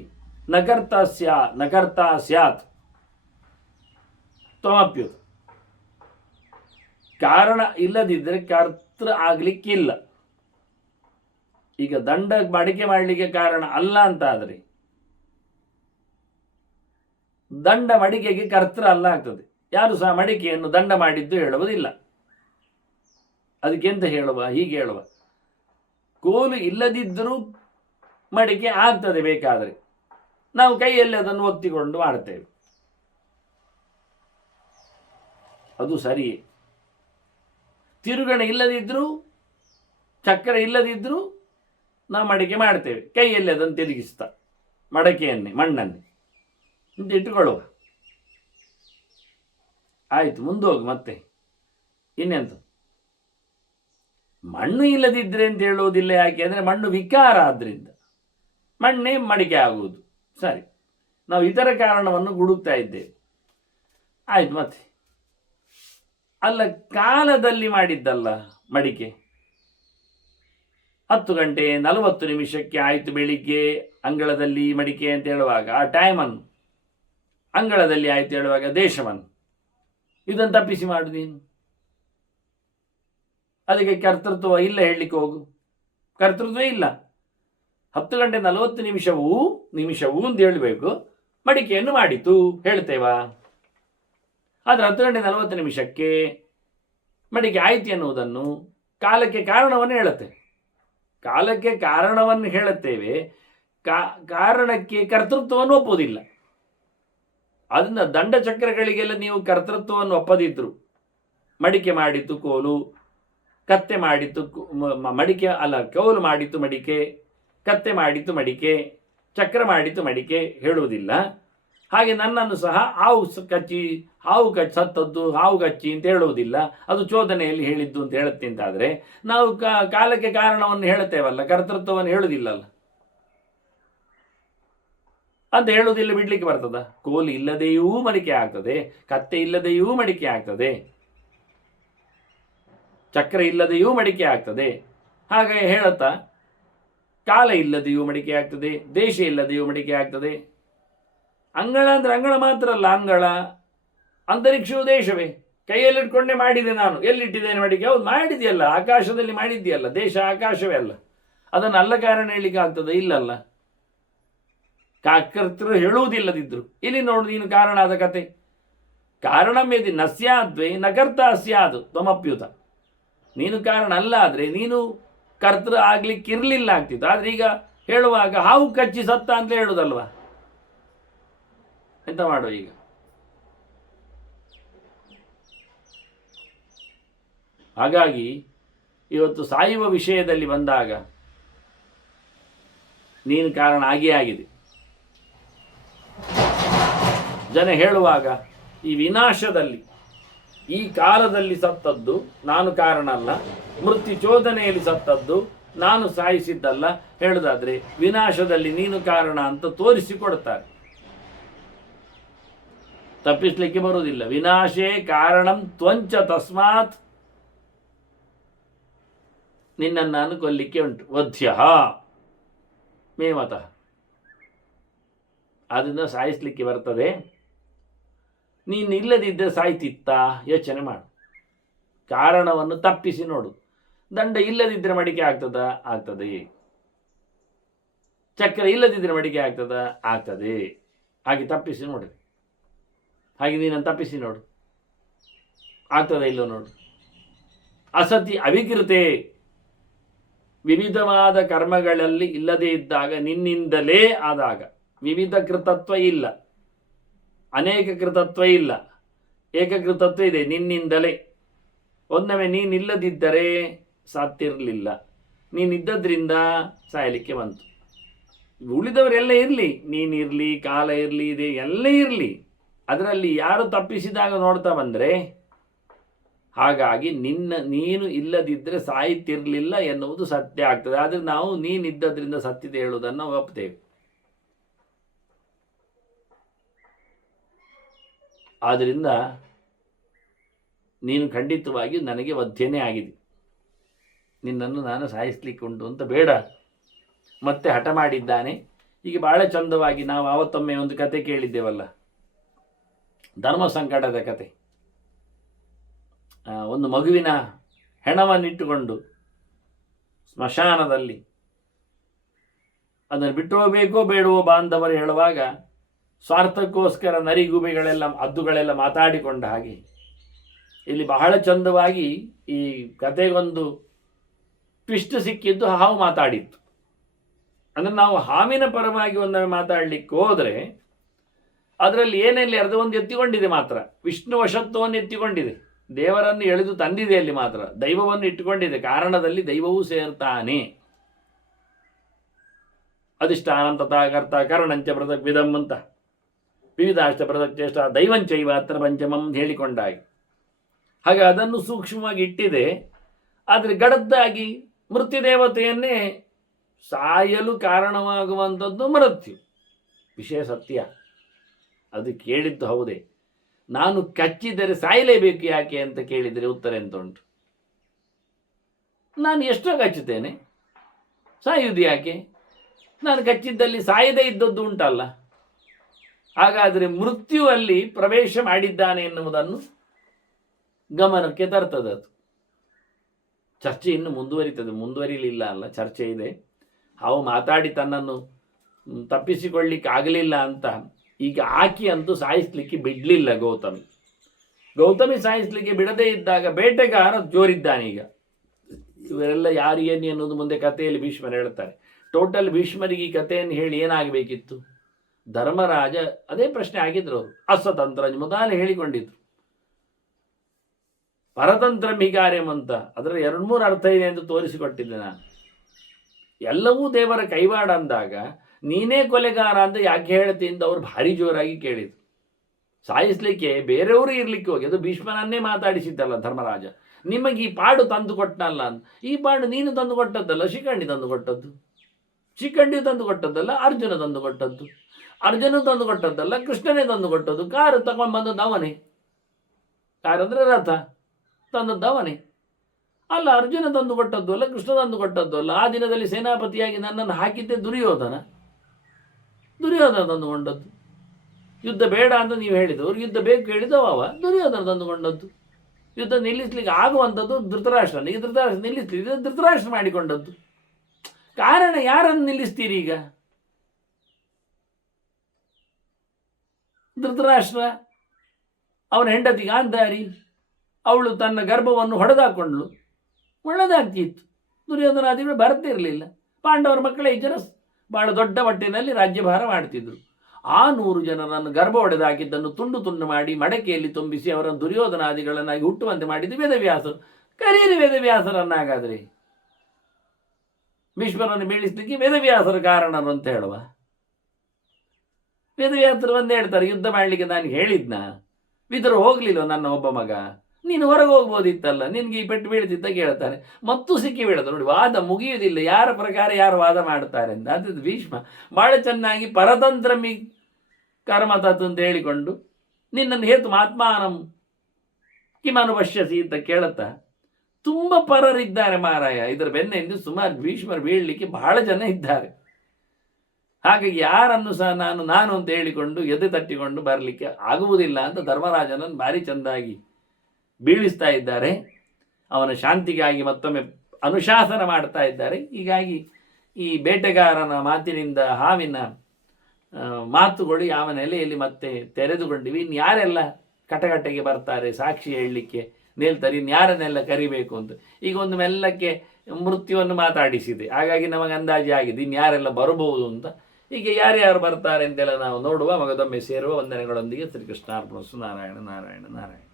ನಕರ್ತ ಸ್ಯಾತ್ ತ್ವಮಪ್ಯುತ್. ಕಾರಣ ಇಲ್ಲದಿದ್ದರೆ ಕರ್ತೃ ಆಗ್ಲಿಕ್ಕಿಲ್ಲ. ಈಗ ದಂಡ ಮಡಿಕೆ ಮಾಡಲಿಕ್ಕೆ ಕಾರಣ ಅಲ್ಲ ಅಂತಾದರೆ ದಂಡ ಮಡಿಕೆಗೆ ಕರ್ತೃ ಅಲ್ಲ ಆಗ್ತದೆ. ಯಾರು ಸಹ ಮಡಿಕೆಯನ್ನು ದಂಡ ಮಾಡಿದ್ದು ಹೇಳುವುದಿಲ್ಲ. ಅದಕ್ಕೆಂತ ಹೇಳುವ? ಹೀಗೆ ಹೇಳುವ, ಕೋಲು ಇಲ್ಲದಿದ್ದರೂ ಮಡಿಕೆ ಆಗ್ತದೆ ಬೇಕಾದರೆ, ನಾವು ಕೈಯಲ್ಲಿ ಅದನ್ನು ಒತ್ತಿಕೊಂಡು ಮಾಡ್ತೇವೆ. ಅದು ಸರಿಯೇ. ತಿರುಗಣೆ ಇಲ್ಲದಿದ್ದರೂ, ಚಕ್ರ ಇಲ್ಲದಿದ್ದರೂ ನಾವು ಮಡಿಕೆ ಮಾಡ್ತೇವೆ, ಕೈಯಲ್ಲಿ ಅದನ್ನು ತಿರುಗಿಸ್ತಾ ಮಡಕೆಯನ್ನೇ, ಮಣ್ಣನ್ನೇ ಅಂತ ಇಟ್ಟುಕೊಳ್ಳುವ. ಆಯಿತು, ಮುಂದೋಗಿ ಮತ್ತೆ ಇನ್ನೆಂತ. ಮಣ್ಣು ಇಲ್ಲದಿದ್ದರೆ ಅಂತ ಹೇಳುವುದಿಲ್ಲ. ಯಾಕೆ ಅಂದರೆ ಮಣ್ಣು ವಿಕಾರ, ಆದ್ದರಿಂದ ಮಣ್ಣೇ ಮಡಿಕೆ ಆಗುವುದು. ಸರಿ, ನಾವು ಇತರ ಕಾರಣವನ್ನು ಹುಡುಕ್ತಾ ಇದ್ದೇವೆ. ಆಯ್ತು, ಮತ್ತೆ ಅಲ್ಲ, ಕಾಲದಲ್ಲಿ ಮಾಡಿದ್ದಲ್ಲ ಮಡಿಕೆ. 10:40 ಆಯಿತು ಬೆಳಿಗ್ಗೆ ಅಂಗಳದಲ್ಲಿ ಮಡಿಕೆ ಅಂತ ಹೇಳುವಾಗ ಆ ಟೈಮನ್ನು, ಅಂಗಳದಲ್ಲಿ ಆಯಿತು ಹೇಳುವಾಗ ದೇಶವನ್ನು, ಇದನ್ನು ತಪ್ಪಿಸಿ ಮಾಡು ನೀನು. ಅದಕ್ಕೆ ಕರ್ತೃತ್ವ ಇಲ್ಲ ಹೇಳಲಿಕ್ಕೆ ಹೋಗು, ಕರ್ತೃತ್ವ ಇಲ್ಲ. 10:40 ಅಂತ ಹೇಳಬೇಕು, ಮಡಿಕೆಯನ್ನು ಮಾಡಿತು ಹೇಳ್ತೇವಾ? ಆದರೆ 10:40 ಮಡಿಕೆ ಆಯ್ತು ಎನ್ನುವುದನ್ನು ಕಾಲಕ್ಕೆ ಕಾರಣವನ್ನು ಹೇಳುತ್ತೆ. ಕಾಲಕ್ಕೆ ಕಾರಣವನ್ನು ಹೇಳುತ್ತೇವೆ, ಕಾರಣಕ್ಕೆ ಕರ್ತೃತ್ವವನ್ನು ಒಪ್ಪೋದಿಲ್ಲ. ಅದನ್ನ ದಂಡಚಕ್ರಗಳಿಗೆಲ್ಲ ನೀವು ಕರ್ತೃತ್ವವನ್ನು ಒಪ್ಪದಿದ್ರು, ಮಡಿಕೆ ಮಾಡಿತು ಕೋಲು, ಕತ್ತೆ ಮಾಡಿತು ಮಡಿಕೆ, ಅಲ್ಲ ಕೋಲು ಮಾಡಿತು ಮಡಿಕೆ, ಕತ್ತೆ ಮಾಡಿತು ಮಡಿಕೆ, ಚಕ್ರ ಮಾಡಿತು ಮಡಿಕೆ ಹೇಳುವುದಿಲ್ಲ. ಹಾಗೆ ನನ್ನನ್ನು ಸಹ ಹಾವು ಕಚ್ಚಿ ಸತ್ತದ್ದು, ಹಾವು ಕಚ್ಚಿ ಅಂತ ಹೇಳುವುದಿಲ್ಲ. ಅದು ಚೋದನೆಯಲ್ಲಿ ಹೇಳಿದ್ದು ಅಂತ ಹೇಳುತ್ತೆ. ಅಂತಾದರೆ ನಾವು ಕಾಲಕ್ಕೆ ಕಾರಣವನ್ನು ಹೇಳುತ್ತೇವಲ್ಲ, ಕರ್ತೃತ್ವವನ್ನು ಹೇಳುವುದಿಲ್ಲಲ್ಲ ಅಂತ ಹೇಳುವುದಿಲ್ಲ. ಬಿಡ್ಲಿಕ್ಕೆ ಬರ್ತದ? ಕೋಲು ಇಲ್ಲದೆಯೂ ಮಡಿಕೆ ಆಗ್ತದೆ, ಕತ್ತೆ ಇಲ್ಲದೆಯೂ ಮಡಿಕೆ ಆಗ್ತದೆ, ಚಕ್ರ ಇಲ್ಲದೆಯೂ ಮಡಿಕೆ ಆಗ್ತದೆ. ಹಾಗೆ ಹೇಳುತ್ತಾ ಕಾಲ ಇಲ್ಲದೆಯೂ ಮಡಿಕೆ ಆಗ್ತದೆ, ದೇಶ ಇಲ್ಲದೆಯೂ ಮಡಿಕೆ ಆಗ್ತದೆ. ಅಂಗಳ ಅಂದ್ರೆ ಅಂಗಳ ಮಾತ್ರ ಅಲ್ಲ, ಅಂಗಳ ಅಂತರಿಕ್ಷವು ದೇಶವೇ. ಕೈಯಲ್ಲಿಟ್ಕೊಂಡೇ ಮಾಡಿದೆ ನಾನು. ಎಲ್ಲಿಟ್ಟಿದ್ದೇನೆ ಮಡಿಕೆ? ಹೌದು, ಮಾಡಿದೆಯಲ್ಲ, ಆಕಾಶದಲ್ಲಿ ಮಾಡಿದ್ಯಲ್ಲ. ದೇಶ ಆಕಾಶವೇ ಅಲ್ಲ, ಅದನ್ನು ಅಲ್ಲ ಕಾರಣ ಹೇಳಲಿಕ್ಕೆ ಆಗ್ತದೆ? ಇಲ್ಲಲ್ಲ. ಕರ್ತೃ ಹೇಳುವುದಿಲ್ಲದಿದ್ರು ಇಲ್ಲಿ ನೋಡು, ನೀನು ಕಾರಣ ಆದ ಕತೆ. ಕಾರಣಂ ಯದಿ ನ ಸ್ಯಾದ್ವೇ ನ ಕರ್ತ ಸ್ಯಾದ್ ತ್ವಮಪ್ಯುತ. ನೀನು ಕಾರಣ ಅಲ್ಲ ಆದರೆ ನೀನು ಕರ್ತೃ ಆಗ್ಲಿಕ್ಕಿರ್ಲಿಲ್ಲ ಆಗ್ತಿತ್ತು. ಆದ್ರೆ ಈಗ ಹೇಳುವಾಗ ಹಾವು ಕಚ್ಚಿ ಸತ್ತ ಅಂತ ಹೇಳುದಲ್ವಾ? ಎಂತ ಮಾಡುವ ಈಗ? ಹಾಗಾಗಿ ಇವತ್ತು ಸಾಯುವ ವಿಷಯದಲ್ಲಿ ಬಂದಾಗ ನೀನು ಕಾರಣ ಆಗಿಯೇ ಆಗಿದೆ. ಜನ ಹೇಳುವಾಗ ಈ ವಿನಾಶದಲ್ಲಿ, ಈ ಕಾಲದಲ್ಲಿ ಸತ್ತದ್ದು ನಾನು ಕಾರಣ ಅಲ್ಲ, ಮೃತ್ಯು ಚೋದನೆಯಲ್ಲಿ ಸತ್ತದ್ದು ನಾನು ಸಾಯಿಸಿದ್ದಲ್ಲ ಹೇಳುದಾದ್ರೆ ವಿನಾಶದಲ್ಲಿ ನೀನು ಕಾರಣ ಅಂತ ತೋರಿಸಿಕೊಡ್ತಾರೆ. ತಪ್ಪಿಸ್ಲಿಕ್ಕೆ ಬರುವುದಿಲ್ಲ. ವಿನಾಶೇ ಕಾರಣಂ ತ್ವಂಚ ತಸ್ಮಾತ್, ನಿನ್ನನ್ನು ನಾನು ಕೊಲ್ಲಿಕ್ಕೆ ಉಂಟು. ವಧ್ಯ ಮೇಮತಃ, ಅದನ್ನು ಸಾಯಿಸ್ಲಿಕ್ಕೆ ಬರ್ತದೆ. ನೀನು ಇಲ್ಲದಿದ್ದರೆ ಸಾಯ್ತಿತ್ತ? ಯೋಚನೆ ಮಾಡು. ಕಾರಣವನ್ನು ತಪ್ಪಿಸಿ ನೋಡು. ದಂಡ ಇಲ್ಲದಿದ್ದರೆ ಮಡಿಕೆ ಆಗ್ತದ? ಆಗ್ತದೆ. ಚಕ್ರ ಇಲ್ಲದಿದ್ದರೆ ಮಡಿಕೆ ಆಗ್ತದ? ಆಗ್ತದೆ. ಹಾಗೆ ತಪ್ಪಿಸಿ ನೋಡಿ. ಹಾಗೆ ನೀನನ್ನು ತಪ್ಪಿಸಿ ನೋಡು, ಆಗ್ತದ ಇಲ್ಲೋ ನೋಡು. ಅಸತಿ ಅವಿಕೃತೆ, ವಿವಿಧವಾದ ಕರ್ಮಗಳಲ್ಲಿ ಇಲ್ಲದೇ ಇದ್ದಾಗ, ನಿನ್ನಿಂದಲೇ ಆದಾಗ, ವಿವಿಧ ಕೃತತ್ವ ಇಲ್ಲ, ಅನೇಕ ಕೃತತ್ವ ಇಲ್ಲ, ಏಕಕೃತತ್ವ ಇದೆ. ನಿನ್ನಿಂದಲೇ. ಒಂದೊಮ್ಮೆ ನೀನಿಲ್ಲದಿದ್ದರೆ ಸಾತ್ತಿರಲಿಲ್ಲ, ನೀನಿದ್ದದ್ರಿಂದ ಸಾಯಲಿಕ್ಕೆ ಬಂತು. ಉಳಿದವರೆಲ್ಲ ಇರಲಿ, ನೀನಿರಲಿ, ಕಾಲ ಇರಲಿ, ಇದೆ ಎಲ್ಲ ಇರಲಿ, ಅದರಲ್ಲಿ ಯಾರು ತಪ್ಪಿಸಿದಾಗ ನೋಡ್ತಾ ಬಂದರೆ, ಹಾಗಾಗಿ ನೀನು ಇಲ್ಲದಿದ್ದರೆ ಸಾಯ್ತಿರಲಿಲ್ಲ ಎನ್ನುವುದು ಸತ್ಯ ಆಗ್ತದೆ. ಆದರೆ ನಾವು ನೀನಿದ್ದದ್ರಿಂದ ಸತ್ಯತೆ ಹೇಳುವುದನ್ನು ಒಪ್ತೇವೆ. ಆದ್ದರಿಂದ ನೀನು ಖಂಡಿತವಾಗಿ ನನಗೆ ವಧ್ಯನೇ ಆಗಿದೆ, ನಿನ್ನನ್ನು ನಾನು ಸಾಯಿಸ್ಲಿಕ್ಕೆ ಉಂಟು ಅಂತ ಬೇಡ. ಮತ್ತೆ ಹಠ ಮಾಡಿದ್ದಾನೆ. ಈಗ ಬಹಳ ಚಂದವಾಗಿ ನಾವು ಆವತ್ತೊಮ್ಮೆ ಒಂದು ಕತೆ ಕೇಳಿದ್ದೇವಲ್ಲ, ಧರ್ಮ ಸಂಕಟದ ಕತೆ. ಒಂದು ಮಗುವಿನ ಹೆಣವನ್ನಿಟ್ಟುಕೊಂಡು ಸ್ಮಶಾನದಲ್ಲಿ ಅದನ್ನು ಬಿಟ್ಟು ಹೋಗಬೇಕೋ ಬೇಡವೋ ಬಾಂಧವರು ಹೇಳುವಾಗ, ಸ್ವಾರ್ಥಕ್ಕೋಸ್ಕರ ನರಿಗೂಬೆಗಳೆಲ್ಲ ಹದ್ದುಗಳೆಲ್ಲ ಮಾತಾಡಿಕೊಂಡ ಹಾಗೆ ಇಲ್ಲಿ ಬಹಳ ಚಂದವಾಗಿ ಈ ಕತೆಗೊಂದು ಟ್ವಿಸ್ಟ್ ಸಿಕ್ಕಿದ್ದು ಹಾವು ಮಾತಾಡಿತ್ತು. ಅಂದರೆ ನಾವು ಹಾವಿನ ಪರವಾಗಿ ಒಂದೊಮ್ಮೆ ಮಾತಾಡಲಿಕ್ಕೆ ಹೋದರೆ ಅದರಲ್ಲಿ ಏನೆಲ್ಲಿ ಒಂದು ಎತ್ತಿಕೊಂಡಿದೆ ಮಾತ್ರ, ವಿಷ್ಣು ವಶತ್ವವನ್ನು ಎತ್ತಿಕೊಂಡಿದೆ, ದೇವರನ್ನು ಎಳೆದು ತಂದಿದೆ, ಅಲ್ಲಿ ಮಾತ್ರ ದೈವವನ್ನು ಇಟ್ಟುಕೊಂಡಿದೆ, ಕಾರಣದಲ್ಲಿ ದೈವವೂ ಸೇರ್ತಾನೆ. ಅಧಿಷ್ಠಾನಂ ತಥಾಕರ್ತ ಕರಣಂಚ ಪೃಥಕ್ ವಿಧಂ ಅಂತ ವಿವಿಧಾಷ್ಟ ಪೃಥಕ್ ಚೇಷ್ಟ ದೈವಂಚೈವ ಅತ್ರ ಪಂಚಮಂ ಹೇಳಿಕೊಂಡಾಗಿ. ಹಾಗೆ ಅದನ್ನು ಸೂಕ್ಷ್ಮವಾಗಿ ಇಟ್ಟಿದೆ. ಆದರೆ ಗಡದ್ದಾಗಿ ಮೃತ್ಯುದೇವತೆಯನ್ನೇ ಸಾಯಲು ಕಾರಣವಾಗುವಂಥದ್ದು ಮೃತ್ಯು. ವಿಷಯ ಸತ್ಯ, ಅದು ಕೇಳಿದ್ದು ಹೌದೇ. ನಾನು ಕಚ್ಚಿದರೆ ಸಾಯಲೇಬೇಕು ಯಾಕೆ ಅಂತ ಕೇಳಿದರೆ ಉತ್ತರ ಎಂತ ಉಂಟು? ನಾನು ಎಷ್ಟೋ ಕಚ್ಚುತ್ತೇನೆ, ಸಾಯುವುದು ಯಾಕೆ? ನಾನು ಕಚ್ಚಿದ್ದಲ್ಲಿ ಸಾಯದೇ ಇದ್ದದ್ದು ಉಂಟಲ್ಲ. ಹಾಗಾದರೆ ಮೃತ್ಯುವಲ್ಲಿ ಪ್ರವೇಶ ಮಾಡಿದ್ದಾನೆ ಎನ್ನುವುದನ್ನು ಗಮನಕ್ಕೆ ತರ್ತದೆ. ಅದು ಚರ್ಚೆ ಇನ್ನು ಮುಂದುವರಿಲಿಲ್ಲ ಅಲ್ಲ, ಚರ್ಚೆ ಇದೆ. ಹಾವು ಮಾತಾಡಿ ತನ್ನನ್ನು ತಪ್ಪಿಸಿಕೊಳ್ಳಿಕ್ಕೆ ಆಗಲಿಲ್ಲ ಅಂತ ಈಗ ಆಕಿ ಅಂತೂ ಸಾಯಿಸ್ಲಿಕ್ಕೆ ಬಿಡಲಿಲ್ಲ ಗೌತಮಿ ಸಾಯಿಸ್ಲಿಕ್ಕೆ ಬಿಡದೇ ಇದ್ದಾಗ ಬೇಟೆಗಾರ ಜೋರಿದ್ದಾನೆ. ಈಗ ಇವರೆಲ್ಲ ಯಾರು ಏನು ಅನ್ನೋದು ಮುಂದೆ ಕಥೆಯಲ್ಲಿ ಭೀಷ್ಮರು ಹೇಳ್ತಾರೆ. ಟೋಟಲ್ ಭೀಷ್ಮರಿಗೆ ಈ ಕಥೆಯನ್ನು ಹೇಳಿ ಏನಾಗಬೇಕಿತ್ತು? ಧರ್ಮರಾಜ ಅದೇ ಪ್ರಶ್ನೆ ಆಗಿದ್ರು ಅವರು. ಅಸ್ವತಂತ್ರ ಮೊದಲೇ ಹೇಳಿಕೊಂಡಿದ್ರು, ಪರತಂತ್ರ ಮಿಗಾರ್ಯಂ ಅಂತ. ಅದರ 2-3 ಅರ್ಥ ಇದೆ ಎಂದು ತೋರಿಸಿಕೊಟ್ಟಿದ್ದೆ ನಾನು. ಎಲ್ಲವೂ ದೇವರ ಕೈವಾಡ ಅಂದಾಗ ನೀನೇ ಕೊಲೆಗಾರ ಅಂತ ಯಾಕೆ ಹೇಳ್ತಿ ಅಂತ ಅವ್ರು ಭಾರಿ ಜೋರಾಗಿ ಕೇಳಿದ್ರು. ಸಾಯಿಸ್ಲಿಕ್ಕೆ ಬೇರೆಯವರು ಇರ್ಲಿಕ್ಕೆ ಹೋಗಿ ಅದು ಭೀಷ್ಮನನ್ನೇ ಮಾತಾಡಿಸಿದ್ದಲ್ಲ ಧರ್ಮರಾಜ. ನಿಮಗೆ ಈ ಪಾಡು ತಂದು ಕೊಟ್ಟನಲ್ಲ ಅಂತ. ಈ ಪಾಡು ನೀನು ತಂದು ಕೊಟ್ಟದ್ದಲ್ಲ, ಶಿಖಂಡಿ ತಂದು ಕೊಟ್ಟದ್ದು. ಶಿಖಂಡಿ ತಂದು ಕೊಟ್ಟದ್ದಲ್ಲ, ಅರ್ಜುನ ತಂದು ಕೊಟ್ಟದ್ದು. ಅರ್ಜುನ ತಂದು ಕೊಟ್ಟದ್ದಲ್ಲ, ಕೃಷ್ಣನೇ ತಂದು ಕೊಟ್ಟದ್ದು. ಕಾರು ತಗೊಂಡ್ಬಂದದ್ದು ಅವನೇ. ಕಾರು ಅಂದರೆ ರಥ ತಂದದ್ದು ಅವನೇ ಅಲ್ಲ. ಅರ್ಜುನ ತಂದು ಕೊಟ್ಟದ್ದು ಅಲ್ಲ, ಕೃಷ್ಣ ತಂದು ಕೊಟ್ಟದ್ದು ಅಲ್ಲ. ಆ ದಿನದಲ್ಲಿ ಸೇನಾಪತಿಯಾಗಿ ನನ್ನನ್ನು ಹಾಕಿದ್ದೆ ದುರ್ಯೋಧನ ತಂದುಕೊಂಡದ್ದು. ಯುದ್ಧ ಬೇಡ ಅಂತ ನೀವು ಹೇಳಿದವರು, ಯುದ್ಧ ಬೇಕು ಹೇಳಿದವ ದುರ್ಯೋಧನ ತಂದುಕೊಂಡದ್ದು. ಯುದ್ಧ ನಿಲ್ಲಿಸ್ಲಿಕ್ಕೆ ಆಗುವಂಥದ್ದು ಧೃತರಾಷ್ಟ್ರನಿಗೆ, ಧೃತರಾಷ್ಟ್ರ ನಿಲ್ಲಿಸ್ಲಿಕ್ಕೆ ಧೃತರಾಷ್ಟ್ರ ಮಾಡಿಕೊಂಡದ್ದು. ಕಾರಣ ಯಾರನ್ನು ನಿಲ್ಲಿಸ್ತೀರಿ ಈಗ? ಧೃತರಾಷ್ಟ್ರ, ಅವನ ಹೆಂಡತಿ ಗಾಂಧಾರಿ, ಅವಳು ತನ್ನ ಗರ್ಭವನ್ನು ಹೊಡೆದಾಕೊಂಡ್ಳು, ಒಳ್ಳೆದಾಗ್ತಿತ್ತು. ದುರ್ಯೋಧನಾದಿಗಳು ಬರ್ತಿರಲಿಲ್ಲ. ಪಾಂಡವರ ಮಕ್ಕಳೇ 5 ಜನ ಬಹಳ ದೊಡ್ಡ ಮಟ್ಟಿನಲ್ಲಿ ರಾಜ್ಯಭಾರ ಮಾಡ್ತಿದ್ರು. ಆ 100 ಜನರನ್ನು ಗರ್ಭ ಹೊಡೆದಾಕಿದ್ದನ್ನು ತುಂಡು ತುಂಡು ಮಾಡಿ ಮಡಕೆಯಲ್ಲಿ ತುಂಬಿಸಿ ಅವರನ್ನು ದುರ್ಯೋಧನಾದಿಗಳನ್ನಾಗಿ ಹುಟ್ಟುವಂತೆ ಮಾಡಿದ್ದು ವೇದವ್ಯಾಸರು. ಕರೀರಿ ವೇದವ್ಯಾಸರನ್ನಾಗಾದರೆ. ಭೀಷ್ಮರನ್ನು ಬೀಳಿಸ್ಲಿಕ್ಕೆ ವೇದವ್ಯಾಸರ ಕಾರಣರು ಅಂತ ಹೇಳುವ. ವೇದವ್ಯಾಸರು ಒಂದೇ ಹೇಳ್ತಾರೆ, ಯುದ್ಧ ಮಾಡಲಿಕ್ಕೆ ನಾನು ಹೇಳಿದ್ನ? ವಿದುರ ಹೋಗ್ಲಿಲ್ಲ ನನ್ನ ಒಬ್ಬ ಮಗ, ನೀನು ಹೊರಗೆ ಹೋಗ್ಬೋದಿತ್ತಲ್ಲ, ನಿನ್ಗೆ ಈ ಪೆಟ್ಟು ಬೀಳ್ತಿದ್ದ ಕೇಳ್ತಾರೆ. ಮತ್ತು ಸಿಕ್ಕಿ ಬೀಳದ ನೋಡಿ. ವಾದ ಮುಗಿಯುವುದಿಲ್ಲ, ಯಾರ ಪ್ರಕಾರ ಯಾರು ವಾದ ಮಾಡ್ತಾರೆ ಅಂತ. ಅದು ಭೀಷ್ಮ ಭಾಳ ಚೆನ್ನಾಗಿ ಪರತಂತ್ರ ಕರ್ಮತತ್ ಅಂತ ಹೇಳಿಕೊಂಡು ನಿನ್ನನ್ನು ಹೇತು ಆತ್ಮಾನಂ ಕಿಮನುಪಶ್ಯಸಿ ಅಂತ ಕೇಳುತ್ತಾ ತುಂಬ ಪರರಿದ್ದಾರೆ ಮಾರಾಯ. ಇದರ ಬೆನ್ನೆಂದು ಸುಮಾರು ಭೀಷ್ಮರು ಬೀಳಲಿಕ್ಕೆ ಬಹಳ ಜನ ಇದ್ದಾರೆ. ಹಾಗಾಗಿ ಯಾರನ್ನು ಸಹ ನಾನು ಅಂತ ಹೇಳಿಕೊಂಡು ಎದೆ ತಟ್ಟಿಕೊಂಡು ಬರಲಿಕ್ಕೆ ಆಗುವುದಿಲ್ಲ ಅಂತ ಧರ್ಮರಾಜನನ್ನು ಭಾರಿ ಚೆಂದಾಗಿ ಬೀಳಿಸ್ತಾ ಇದ್ದಾರೆ. ಅವನ ಶಾಂತಿಗಾಗಿ ಮತ್ತೊಮ್ಮೆ ಅನುಶಾಸನ ಮಾಡ್ತಾ ಇದ್ದಾರೆ. ಹೀಗಾಗಿ ಈ ಬೇಟೆಗಾರನ ಮಾತಿನಿಂದ ಹಾವಿನ ಮಾತುಗಳು ಯಾವ ನೆಲೆಯಲ್ಲಿ ಮತ್ತೆ ತೆರೆದುಕೊಂಡಿವೆ. ಇನ್ನು ಯಾರೆಲ್ಲ ಕಟಕಟೆಗೆ ಬರ್ತಾರೆ ಸಾಕ್ಷಿ ಹೇಳಲಿಕ್ಕೆ ನಿಲ್ತಾರೆ, ಇನ್ಯಾರನ್ನೆಲ್ಲ ಕರಿಬೇಕು ಅಂತ. ಈಗ ಒಂದು ಮೆಲ್ಲಕ್ಕೆ ಮೃತ್ಯುವನ್ನು ಮಾತಾಡಿಸಿದೆ. ಹಾಗಾಗಿ ನಮಗೆ ಅಂದಾಜು ಆಗಿದೆ ಇನ್ಯಾರೆಲ್ಲ ಬರಬಹುದು ಅಂತ. ಹೀಗೆ ಯಾರ್ಯಾರು ಬರ್ತಾರೆ ಅಂತೆಲ್ಲ ನಾವು ನೋಡುವ. ಮಗದೊಮ್ಮೆ ಸೇರುವ ವಂದನೆಗಳೊಂದಿಗೆ ಶ್ರೀಕೃಷ್ಣಾರ್ಪಣಸ್ತು. ನಾರಾಯಣ ನಾರಾಯಣ ನಾರಾಯಣ.